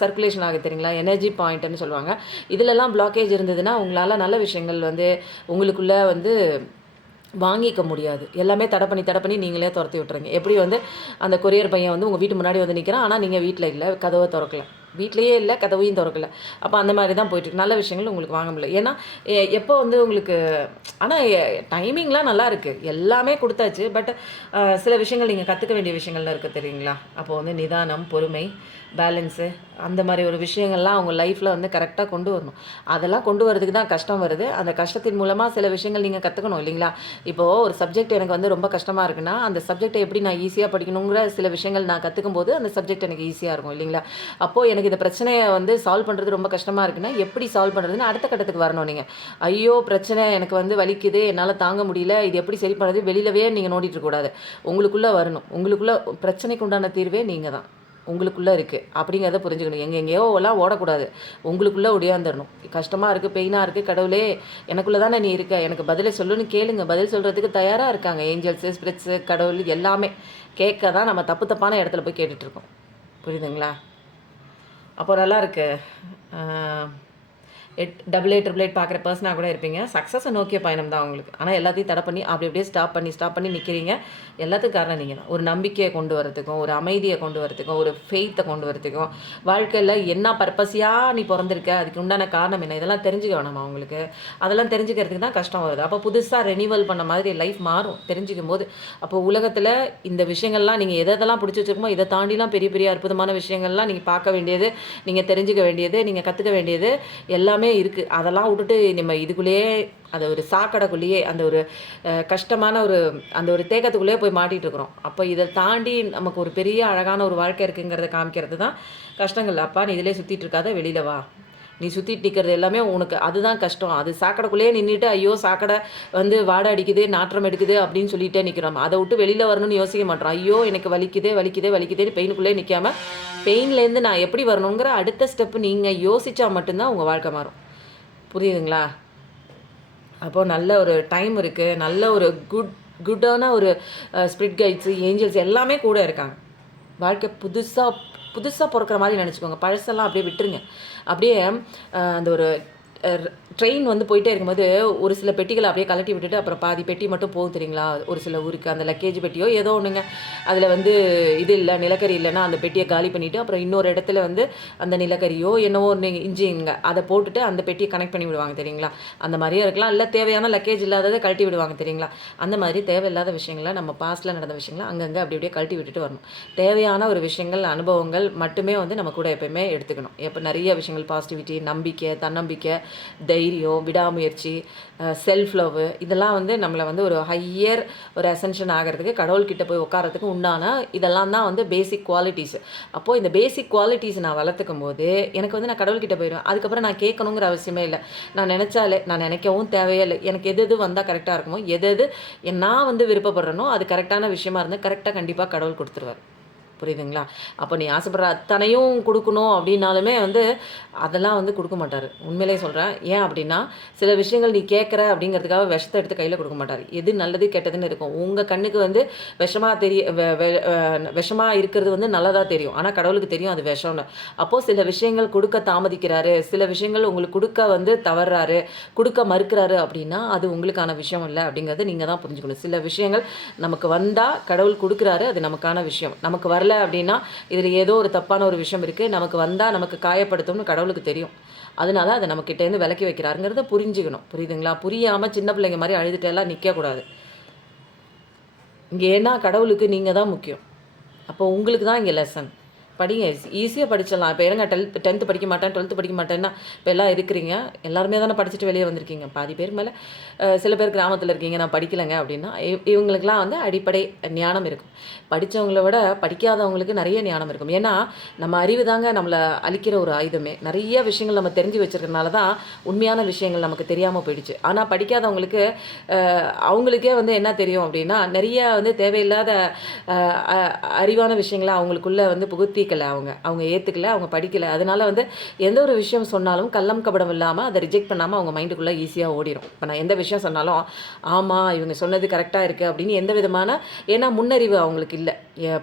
சர்க்குலேஷன் ஆகுது தெரியுங்களா, எனர்ஜி பாயிண்ட்னு சொல்லுவாங்க. இதிலெல்லாம் பிளாக்கேஜ் இருந்ததுன்னா உங்களால் நல்ல விஷயங்கள் வந்து உங்களுக்குள்ளே வந்து வாங்கிக்க முடியாது. எல்லாமே தடை பண்ணி நீங்களே துரத்தி விட்டுறீங்க. எப்படி வந்து அந்த கொரியர் பையன் வந்து உங்கள் வீட்டு முன்னாடி வந்து நிற்கிறான், ஆனால் நீங்கள் வீட்டில் இல்லை, கதவை திறக்கல. வீட்லேயே இல்லை, கதவையும் திறக்கல. அப்போ அந்த மாதிரி தான் போயிட்டுருக்கு. நல்ல விஷயங்கள் உங்களுக்கு வாங்க முடியல. ஏன்னா எப்போ வந்து உங்களுக்கு ஆனால் டைமிங்லாம் நல்லா இருக்குது, எல்லாமே கொடுத்தாச்சு. பட் சில விஷயங்கள் நீங்கள் கற்றுக்க வேண்டிய விஷயங்கள்லாம் இருக்குது தெரியுங்களா? அப்போ வந்து நிதானம், பொறுமை, பேலன்ஸு, அந்த மாதிரி ஒரு விஷயங்கள்லாம் அவங்க லைஃப்பில் வந்து கரெக்டாக கொண்டு வரணும். அதெல்லாம் கொண்டு வரதுக்கு தான் கஷ்டம் வருது. அந்த கஷ்டத்தின் மூலமாக சில விஷயங்கள் நீங்கள் கற்றுக்கணும் இல்லைங்களா? இப்போது ஒரு சப்ஜெக்ட் எனக்கு வந்து ரொம்ப கஷ்டமாக இருக்குன்னா, அந்த சப்ஜெக்டை எப்படி நான் ஈஸியாக படிக்கணுங்கிற சில விஷயங்கள் நான் கற்றுக்கும் போது அந்த சப்ஜெக்ட் எனக்கு ஈஸியாக இருக்கும் இல்லைங்களா? அப்போது எனக்கு இந்த பிரச்சனையை வந்து சால்வ் பண்ணுறது ரொம்ப கஷ்டமாக இருக்குன்னா, எப்படி சால்வ் பண்ணுறதுன்னு அடுத்த கட்டத்துக்கு வரணும் நீங்கள். ஐயோ! பிரச்சனை எனக்கு வந்து வலிக்குது, என்னால் தாங்க முடியல, இது எப்படி சரி பண்ணுறது, வெளியிலவே நீங்கள் நோண்டிட்டு இருக்கக்கூடாது. உங்களுக்குள்ளே வரணும். உங்களுக்குள்ளே பிரச்சனைக்கு உண்டான தீர்வே நீங்கள் தான். உங்களுக்குள்ளே இருக்குது அப்படிங்கிறத புரிஞ்சுக்கணும். எங்கெங்கேயோலாம் ஓடக்கூடாது. உங்களுக்குள்ளே ஒடியாந்துடணும். கஷ்டமாக இருக்குது, பெயினாக இருக்குது, கடவுளே எனக்குள்ளே தானே நீ இருக்க, எனக்கு பதிலை சொல்லுன்னு கேளுங்க. பதில் சொல்கிறதுக்கு தயாராக இருக்காங்க ஏஞ்சல்ஸு, ஸ்பிரிட்ஸு, கடவுள் எல்லாமே. கேட்க தான் நம்ம தப்பு தப்பான இடத்துல போய் கேட்டுட்ருக்கோம். புரியுதுங்களா? அப்போ நல்லாயிருக்கு. 888 பார்க்குற பர்சனாக கூட இருப்பீங்க. சக்ஸஸை நோக்கிய பயணம் தான் உங்களுக்கு. ஆனால் எல்லாத்தையும் தடை பண்ணி அப்படி அப்படியே ஸ்டாப் பண்ணி நிற்கிறீங்க. எல்லாத்துக்கும் காரணம் நீங்கள் தான். ஒரு நம்பிக்கையை கொண்டு வரதுக்கும், ஒரு அமைதியை கொண்டு வரதுக்கும், ஒரு ஃபெய்த்தை கொண்டு வரதுக்கும், வாழ்க்கையில் என்ன பர்பஸியாக நீ பிறந்திருக்க, அதுக்கு உண்டான காரணம் என்ன, இதெல்லாம் தெரிஞ்சுக்க வேணாமா உங்களுக்கு? அதெல்லாம் தெரிஞ்சுக்கிறதுக்கு தான் கஷ்டம் வருது. அப்போ புதுசாக ரெனிவல் பண்ண மாதிரி லைஃப் மாறும் தெரிஞ்சுக்கும் போது. அப்போ உலகத்தில் இந்த விஷயங்கள்லாம் நீங்கள் எதெல்லாம் பிடிச்சி வச்சுருக்கோமோ இதை தாண்டிலாம் பெரிய பெரிய அற்புதமான விஷயங்கள்லாம் நீங்கள் பார்க்க வேண்டியது, நீங்கள் தெரிஞ்சுக்க வேண்டியது, நீங்கள் கற்றுக்க வேண்டியது எல்லாமே இருக்குது. அதெல்லாம் விட்டுட்டு நம்ம இதுக்குள்ளேயே அது ஒரு சாக்கடைக்குள்ளேயே அந்த ஒரு கஷ்டமான அந்த ஒரு தேக்கத்துக்குள்ளேயே போய் மாட்டிகிட்டு இருக்கிறோம். அப்போ இதை தாண்டி நமக்கு ஒரு பெரிய அழகான ஒரு வாழ்க்கை இருக்குங்கிறத காமிக்கிறது தான் கஷ்டங்கள். அப்பா நீ இதிலே சுற்றிட்டு இருக்காத, வெளியில் வா. நீ சுற்றிட்டு நிற்கிறது எல்லாமே உனக்கு அதுதான் கஷ்டம். அது சாக்கடைக்குள்ளேயே நின்றுட்டு ஐயோ சாக்கடை வந்து வாடை அடிக்குது, நாற்றம் எடுக்குது அப்படின்னு சொல்லிகிட்டே நிற்கிறோம். அதை விட்டு வெளியில் வரணும்னு யோசிக்க மாட்டோம். ஐயோ எனக்கு வலிக்குதேன்னு பெயினுக்குள்ளே நிற்காம பெயின்லேருந்து நான் எப்படி வரணுங்கிற அடுத்த ஸ்டெப்பு நீங்கள் யோசித்தா மட்டும்தான் உங்கள் வாழ்க்கை மாறும். புரியுதுங்களா? அப்போது நல்ல ஒரு டைம் இருக்குது. நல்ல ஒரு குட்டான ஒரு ஸ்பிரிட் கைட்ஸு, ஏஞ்சல்ஸ் எல்லாமே கூட இருக்காங்க. வாழ்க்கை புதுசாக பிறக்கிற மாதிரி நினச்சிக்கோங்க. பழசெல்லாம் அப்படியே விட்டுருங்க. அப்படியே அந்த ஒரு ட்ரெயின் வந்து போயிட்டே இருக்கும்போது ஒரு சில பெட்டிகளை அப்படியே கலட்டி விட்டுட்டு அப்புறம் பாதி பெட்டி மட்டும் போகும் தெரியுங்களா? ஒரு சில ஊருக்கு அந்த லக்கேஜ் பெட்டியோ ஏதோ ஒன்றுங்க. அதில் வந்து இது இல்லை, நிலக்கரி இல்லைன்னா அந்த பெட்டியை காலி பண்ணிவிட்டு அப்புறம் இன்னொரு இடத்துல வந்து அந்த நிலக்கரியோ என்னவோ ஒன்று இன்ஜின்ங்க அதை போட்டுட்டு அந்த பெட்டியை கனெக்ட் பண்ணி விடுவாங்க தெரியுங்களா? அந்த மாதிரியே இருக்கலாம். இல்லை தேவையான லக்கேஜ் இல்லாததை கழட்டி விடுவாங்க தெரியுங்களா? அந்த மாதிரி தேவையில்லாத விஷயங்களை நம்ம பாஸ்ட்டில் நடந்த விஷயங்களை அங்கங்கே அப்படி அப்படியே கழட்டி விட்டுட்டு வரணும். தேவையான ஒரு விஷயங்கள், அனுபவங்கள் மட்டுமே வந்து நம்ம கூட எப்போயுமே எடுத்துக்கணும். எப்போ நிறைய விஷயங்கள் பாசிட்டிவிட்டி, நம்பிக்கை, தன்னம்பிக்கை, தைரியம், விடாமுயற்சி, செல்ஃப் லவ், இதெல்லாம் வந்து நம்மளை வந்து ஒரு ஹையர் ஒரு அசென்ஷன் ஆகிறதுக்கு, கடவுள்கிட்ட போய் உட்காரத்துக்கு உண்டான இதெல்லாம் தான் வந்து பேசிக் குவாலிட்டிஸ். அப்போது இந்த பேசிக் குவாலிட்டிஸ் நான் வளர்த்துக்கும் போது எனக்கு வந்து நான் கடவுள்கிட்ட போயிடுவேன். அதுக்கப்புறம் நான் கேட்கணுங்கிற அவசியமே இல்லை. நான் நினைக்கவும் தேவையே இல்லை. எனக்கு எது வந்தால் கரெக்டாக இருக்குமோ, எது நான் வந்து விருப்பப்படுறேனோ அது கரெக்டான விஷயமா இருந்தால் கரெக்டாக கண்டிப்பாக கடவுள் கொடுத்துருவார். புரியுதுங்களா? அப்போ நீ ஆசைப்படுற அத்தனையும் கொடுக்கணும் அப்படின்னாலுமே வந்து அதெல்லாம் வந்து கொடுக்க மாட்டார். உண்மையிலே சொல்கிறேன். ஏன் அப்படின்னா சில விஷயங்கள் நீ கேட்குற அப்படிங்கிறதுக்காக விஷத்தை எடுத்து கையில் கொடுக்க மாட்டார். எது நல்லது கெட்டதுன்னு இருக்கும். உங்கள் கண்ணுக்கு வந்து விஷமாக இருக்கிறது வந்து நல்லதாக தெரியும். ஆனால் கடவுளுக்கு தெரியும் அது விஷம்னு. அப்போது சில விஷயங்கள் கொடுக்க தாமதிக்கிறாரு, சில விஷயங்கள் உங்களுக்கு கொடுக்க வந்து தவறாரு, கொடுக்க மறுக்கிறாரு அப்படின்னா அது உங்களுக்கான விஷயம் இல்லை அப்படிங்கிறது நீங்கள் தான் புரிஞ்சுக்கணும். சில விஷயங்கள் நமக்கு வந்தால் கடவுள் கொடுக்குறாரு, அது நமக்கான விஷயம். நமக்கு வரல அப்படின்னா இதில் ஏதோ ஒரு தப்பான ஒரு விஷயம் இருக்குது, நமக்கு வந்தால் நமக்கு காயப்படுத்தும்னு கடவுளுக்கு தெரியும். அதனால அதை நம்மக்கிட்டேருந்து விலக்கி வைக்கிறாருங்கிறத புரிஞ்சுக்கணும். புரியுதுங்களா? புரியாமல் சின்ன பிள்ளைங்க மாதிரி அழுதுட்டெல்லாம் நிற்கக்கூடாது. இங்கே ஏன்னா கடவுளுக்கு நீங்கள் தான் முக்கியம். அப்போ உங்களுக்கு தான் இங்கே லெசன். படிங்க, ஈஸியாக படிச்சிடலாம். இப்போ ஏங்க 10th படிக்க மாட்டேன், 12th படிக்க மாட்டேன்னா இப்போ எல்லாம் இருக்கிறீங்க. எல்லாருமே தானே படிச்சுட்டு வெளியே வந்திருக்கீங்க. பாதி பேர் மேலே சில பேர் கிராமத்தில் இருக்கீங்க, நான் படிக்கலைங்க அப்படின்னா இவங்களுக்கெல்லாம் வந்து அடிப்படை ஞானம் இருக்கும். படித்தவங்கள விட படிக்காதவங்களுக்கு நிறைய ஞானம் இருக்கும். ஏன்னா நம்ம அறிவு தாங்க நம்மளை அழிக்கிற ஒரு ஆயுதமே. நிறைய விஷயங்கள் நம்ம தெரிஞ்சு வச்சுருக்கனால தான் உண்மையான விஷயங்கள் நமக்கு தெரியாமல் போயிடுச்சு. ஆனால் படிக்காதவங்களுக்கு அவங்களுக்கே வந்து என்ன தெரியும் அப்படின்னா நிறைய வந்து தேவையில்லாத அறிவான விஷயங்களை அவங்களுக்குள்ளே வந்து புகுத்தி அவங்க ஏற்றுக்கல, அவங்க படிக்கலை. அதனால வந்து எந்த ஒரு விஷயம் சொன்னாலும் கள்ளம் கபடம் இல்லாமல் அதை ரிஜெக்ட் பண்ணாமல் அவங்க மைண்டுக்குள்ளே ஈஸியாக ஓடிடும். இப்போ நான் எந்த விஷயம் சொன்னாலும் ஆமாம் இவங்க சொன்னது கரெக்டாக இருக்குது அப்படின்னு எந்த விதமான ஏன்னா முன்னறிவு அவங்களுக்கு இல்லை,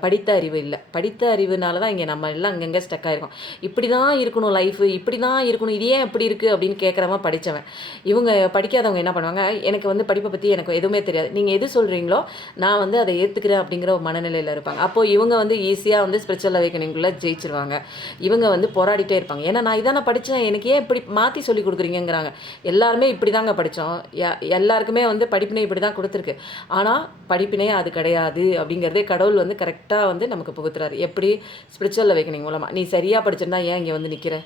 படித்த அறிவு இல்லை. படித்த அறிவுனால தான் இங்கே நம்ம எல்லாம் அங்கங்கே ஸ்டக் ஆகிருக்கோம். இப்படி தான் இருக்கணும் லைஃபு, இப்படி தான் இருக்கணும், இது ஏன் இப்படி இருக்குது அப்படின்னு கேட்குறவன் படித்தவன். இவங்க படிக்காதவங்க என்ன பண்ணுவாங்க, எனக்கு வந்து படிப்பை பற்றி எனக்கு எதுவுமே தெரியாது, நீங்கள் எது சொல்கிறீங்களோ நான் வந்து அதை ஏற்றுக்கிறேன் அப்படிங்கிற ஒரு மனநிலையில் இருப்பாங்க. அப்போது இவங்க வந்து ஈஸியாக வந்து ஸ்பிரிச்சுவல் அவேக்கனிங் வருஷத்துக்குள்ளே ஜெயிச்சிருவாங்க. இவங்க வந்து போராடிட்டே இருப்பாங்க. ஏன்னா நான் இதான படித்தேன், எனக்கு ஏன் இப்படி மாற்றி சொல்லி கொடுக்குறீங்கிறாங்க. எல்லாருமே இப்படி தாங்க படித்தோம். எல்லாருக்குமே வந்து படிப்பினை இப்படி தான் கொடுத்துருக்கு. ஆனால் படிப்பினை அது கிடையாது அப்படிங்கிறதே கடவுள் வந்து கரெக்டாக வந்து நமக்கு புகுத்துறாரு. எப்படி? ஸ்பிரிச்சுவல் அவேக்கனிங் மூலமாக. நீ சரியாக படிச்சிருந்தா ஏன் இங்கே வந்து நிற்கிற?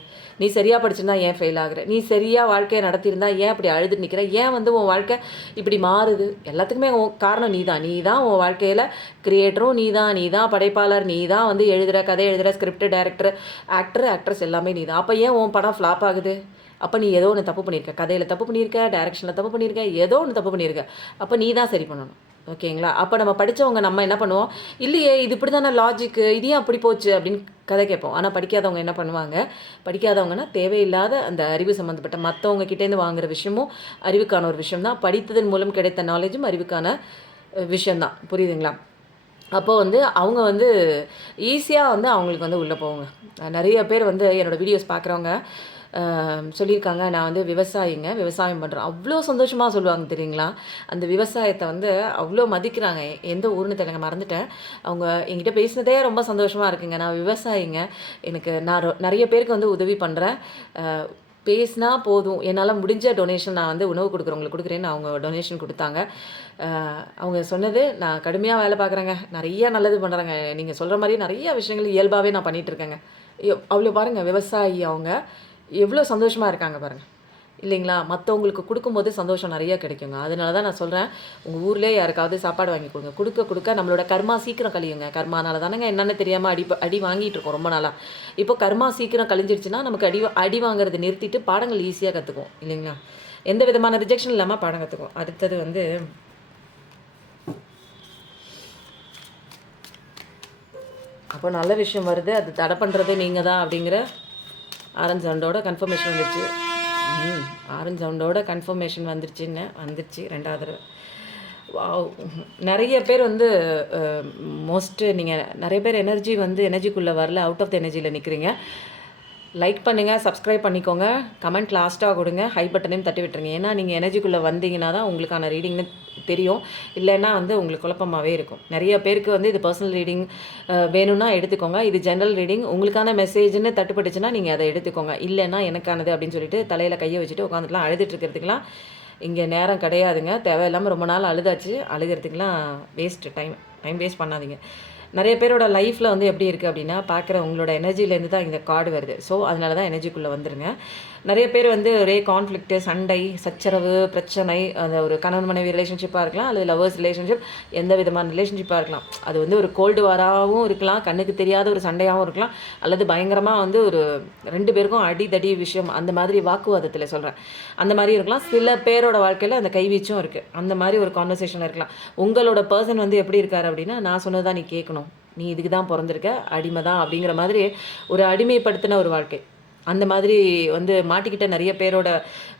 நீ சரியாக படிச்சிருந்தா ஏன் ஃபெயில் ஆகுற? நீ சரியாக வாழ்க்கையை நடத்தியிருந்தா ஏன் அப்படி அழுதுட்டு நிற்கிற? ஏன் வந்து உன் வாழ்க்கை இப்படி மாறுது? எல்லாத்துக்குமே காரணம் நீ தான். நீ தான் உன் வாழ்க்கையில் கிரியேட்டரும் நீ தான் படைப்பாளர், நீ தான் வந்து எழுதுகிற கதை, எழுதுகிற ஸ்கிரிப்ட், டைரக்டர், ஆக்ட்ரஸ் எல்லாமே நீ தான். அப்போ ஏன் உன் படம் ஃப்ளாப் ஆகுது? அப்போ நீ ஏதோ ஒன்று தப்பு பண்ணியிருக்க. கதையில் தப்பு பண்ணியிருக்க, டைரக்ஷனில் தப்பு பண்ணியிருக்க, ஏதோ ஒன்று தப்பு பண்ணியிருக்க. அப்போ நீ தான் சரி பண்ணணும். ஓகேங்களா? அப்போ நம்ம படித்தவங்க நம்ம என்ன பண்ணுவோம், இல்லையே இது இப்படி தானே லாஜிக்கு, இது ஏன் அப்படி போச்சு அப்படின்னு கதை கேட்போம். ஆனால் படிக்காதவங்க என்ன பண்ணுவாங்க, படிக்காதவங்கன்னா தேவையில்லாத அந்த அறிவு சம்மந்தப்பட்ட மற்றவங்க கிட்டேருந்து வாங்குகிற விஷயமும் அறிவுக்கான ஒரு விஷயம் தான். படித்ததன் மூலம் கிடைத்த நாலேஜும் அறிவுக்கான விஷயந்தான். புரியுதுங்களா? அப்போது வந்து அவங்க வந்து ஈஸியாக வந்து அவங்களுக்கு வந்து உள்ளே போவாங்க. நிறைய பேர் வந்து என்னோடய வீடியோஸ் பார்க்குறவங்க சொல்லியிருக்காங்க, நான் வந்து விவசாயம் பண்ணுறேன். அவ்வளோ சந்தோஷமாக சொல்லுவாங்க தெரியுங்களா? அந்த விவசாயத்தை வந்து அவ்வளோ மதிக்கிறாங்க. எந்த ஊர்னு தெரியல, மறந்துட்டேன். அவங்க என்கிட்ட பேசினதே ரொம்ப சந்தோஷமாக இருக்குங்க. நான் விவசாயிங்க, எனக்கு நான் நிறைய பேருக்கு வந்து உதவி பண்ணுறேன். பேசினா போதும், என்னால் முடிஞ்ச டொனேஷன் நான் வந்து உணவு கொடுக்குறவங்களுக்கு கொடுக்குறேன்னு அவங்க டொனேஷன் கொடுத்தாங்க. அவங்க சொன்னது, நான் கடுமையாக வேலை பார்க்குறேங்க, நிறையா நல்லது பண்ணுறாங்க, நீங்கள் சொல்கிற மாதிரி நிறைய விஷயங்கள் இயல்பாகவே நான் பண்ணிகிட்ருக்கேங்க. அவ்வளோ பாருங்கள், விவசாயி அவங்க எவ்வளோ சந்தோஷமாக இருக்காங்க பாருங்கள், இல்லைங்களா? மற்றவங்களுக்கு கொடுக்கும்போது சந்தோஷம் நிறையா கிடைக்குங்க. அதனால தான் நான் சொல்கிறேன், உங்கள் ஊர்லேயே யாருக்காவது சாப்பாடு வாங்கி கொடுங்க. கொடுக்க நம்மளோட கர்மா சீக்கிரம் கழியுங்க. கர்மானால தானேங்க என்னென்னு தெரியாமல் அடி வாங்கிட்டு இருக்கோம் ரொம்ப நாளாக. இப்போ கர்மா சீக்கிரம் கழிஞ்சிருச்சுன்னா நமக்கு அடி வாங்குறதை நிறுத்திட்டு பாடங்கள் ஈஸியாக கற்றுக்குவோம், இல்லைங்களா? எந்த விதமான ரிஜெக்ஷன் இல்லாமல் பாடம் கற்றுக்குவோம். அடுத்தது வந்து அப்போ நல்ல விஷயம் வருது, அது தடை பண்ணுறதே நீங்கள் தான் அப்படிங்கிற ஆரஞ்ச் சவுண்டோட கன்ஃபர்மேஷன் வந்துருச்சு. ஆரஞ்ச் சவுண்டோட கன்ஃபர்மேஷன் வந்துருச்சு 2வது தடவை. வாவ்! நிறைய பேர் வந்து நீங்கள் நிறைய பேர் எனர்ஜிக்குள்ளே வரல, அவுட் ஆஃப் த எனர்ஜியில் நிற்கிறீங்க. லைக் பண்ணுங்கள், சப்ஸ்கிரைப் பண்ணிக்கோங்க, கமெண்ட் லாஸ்ட்டாக கொடுங்க, ஹை பட்டனையும் தட்டி விட்டுருங்க. ஏன்னா நீங்கள் எனர்ஜிக்குள்ளே வந்தீங்கன்னா தான் உங்களுக்கான ரீடிங்னு தெரியும். இல்லைன்னா வந்து உங்களுக்கு குழப்பமாகவே இருக்கும். நிறைய பேருக்கு வந்து இது பர்சனல் ரீடிங் வேணும்னா எடுத்துக்கோங்க. இது ஜென்ரல் ரீடிங். உங்களுக்கான மெசேஜ்னு தட்டுப்பட்டுச்சுன்னா நீங்கள் அதை எடுத்துக்கோங்க. இல்லைன்னா எனக்கானது அப்படின்னு சொல்லிட்டு தலையில் கையை வச்சுட்டு உட்காந்துட்டுலாம் அழுதுட்டு இருக்கிறதுக்கெலாம் இங்கே நேரம் கிடையாதுங்க. தேவையில்லாமல் ரொம்ப நாள் அழுகிறதுக்கெலாம் டைம் வேஸ்ட் பண்ணாதீங்க. நிறைய பேரோட லைஃப்பில் வந்து எப்படி இருக்குது அப்படின்னா, பார்க்குற உங்களோட எனர்ஜிலேருந்து தான் இந்த கார்டு வருது. ஸோ அதனால தான் எனர்ஜிக்குள்ளே வந்துருங்க. நிறைய பேர் வந்து ஒரே கான்ஃப்ளிக்ட்டு, சண்டை, சச்சரவு, பிரச்சனை, அந்த ஒரு கணவன் மனைவி ரிலேஷன்ஷிப்பாக இருக்கலாம், அல்லது லவர்ஸ் ரிலேஷன்ஷிப், எந்த விதமான ரிலேஷன்ஷிப்பாக இருக்கலாம். அது வந்து ஒரு கோல்டு வாராகவும் இருக்கலாம், கண்ணுக்கு தெரியாத ஒரு சண்டையாகவும் இருக்கலாம், அல்லது பயங்கரமாக வந்து ஒரு 2 பேருக்கும் அடிதடி விஷயம், அந்த மாதிரி வாக்குவாதத்தில் சொல்கிறேன், அந்த மாதிரி இருக்கலாம். சில பேரோட வாழ்க்கையில் அந்த கைவீச்சும் இருக்குது. அந்த மாதிரி ஒரு கான்வர்சேஷன் இருக்கலாம். உங்களோட பர்சன் வந்து எப்படி இருக்கார் அப்படின்னா, நான் சொன்னதான் நீ கேட்கணும், நீ இதுக்கு தான் பிறந்திருக்க, அடிமை தான் அப்படிங்கிற மாதிரி ஒரு அடிமைப்படுத்தின ஒரு வாழ்க்கை. அந்த மாதிரி வந்து மாட்டிக்கிட்ட நிறைய பேரோட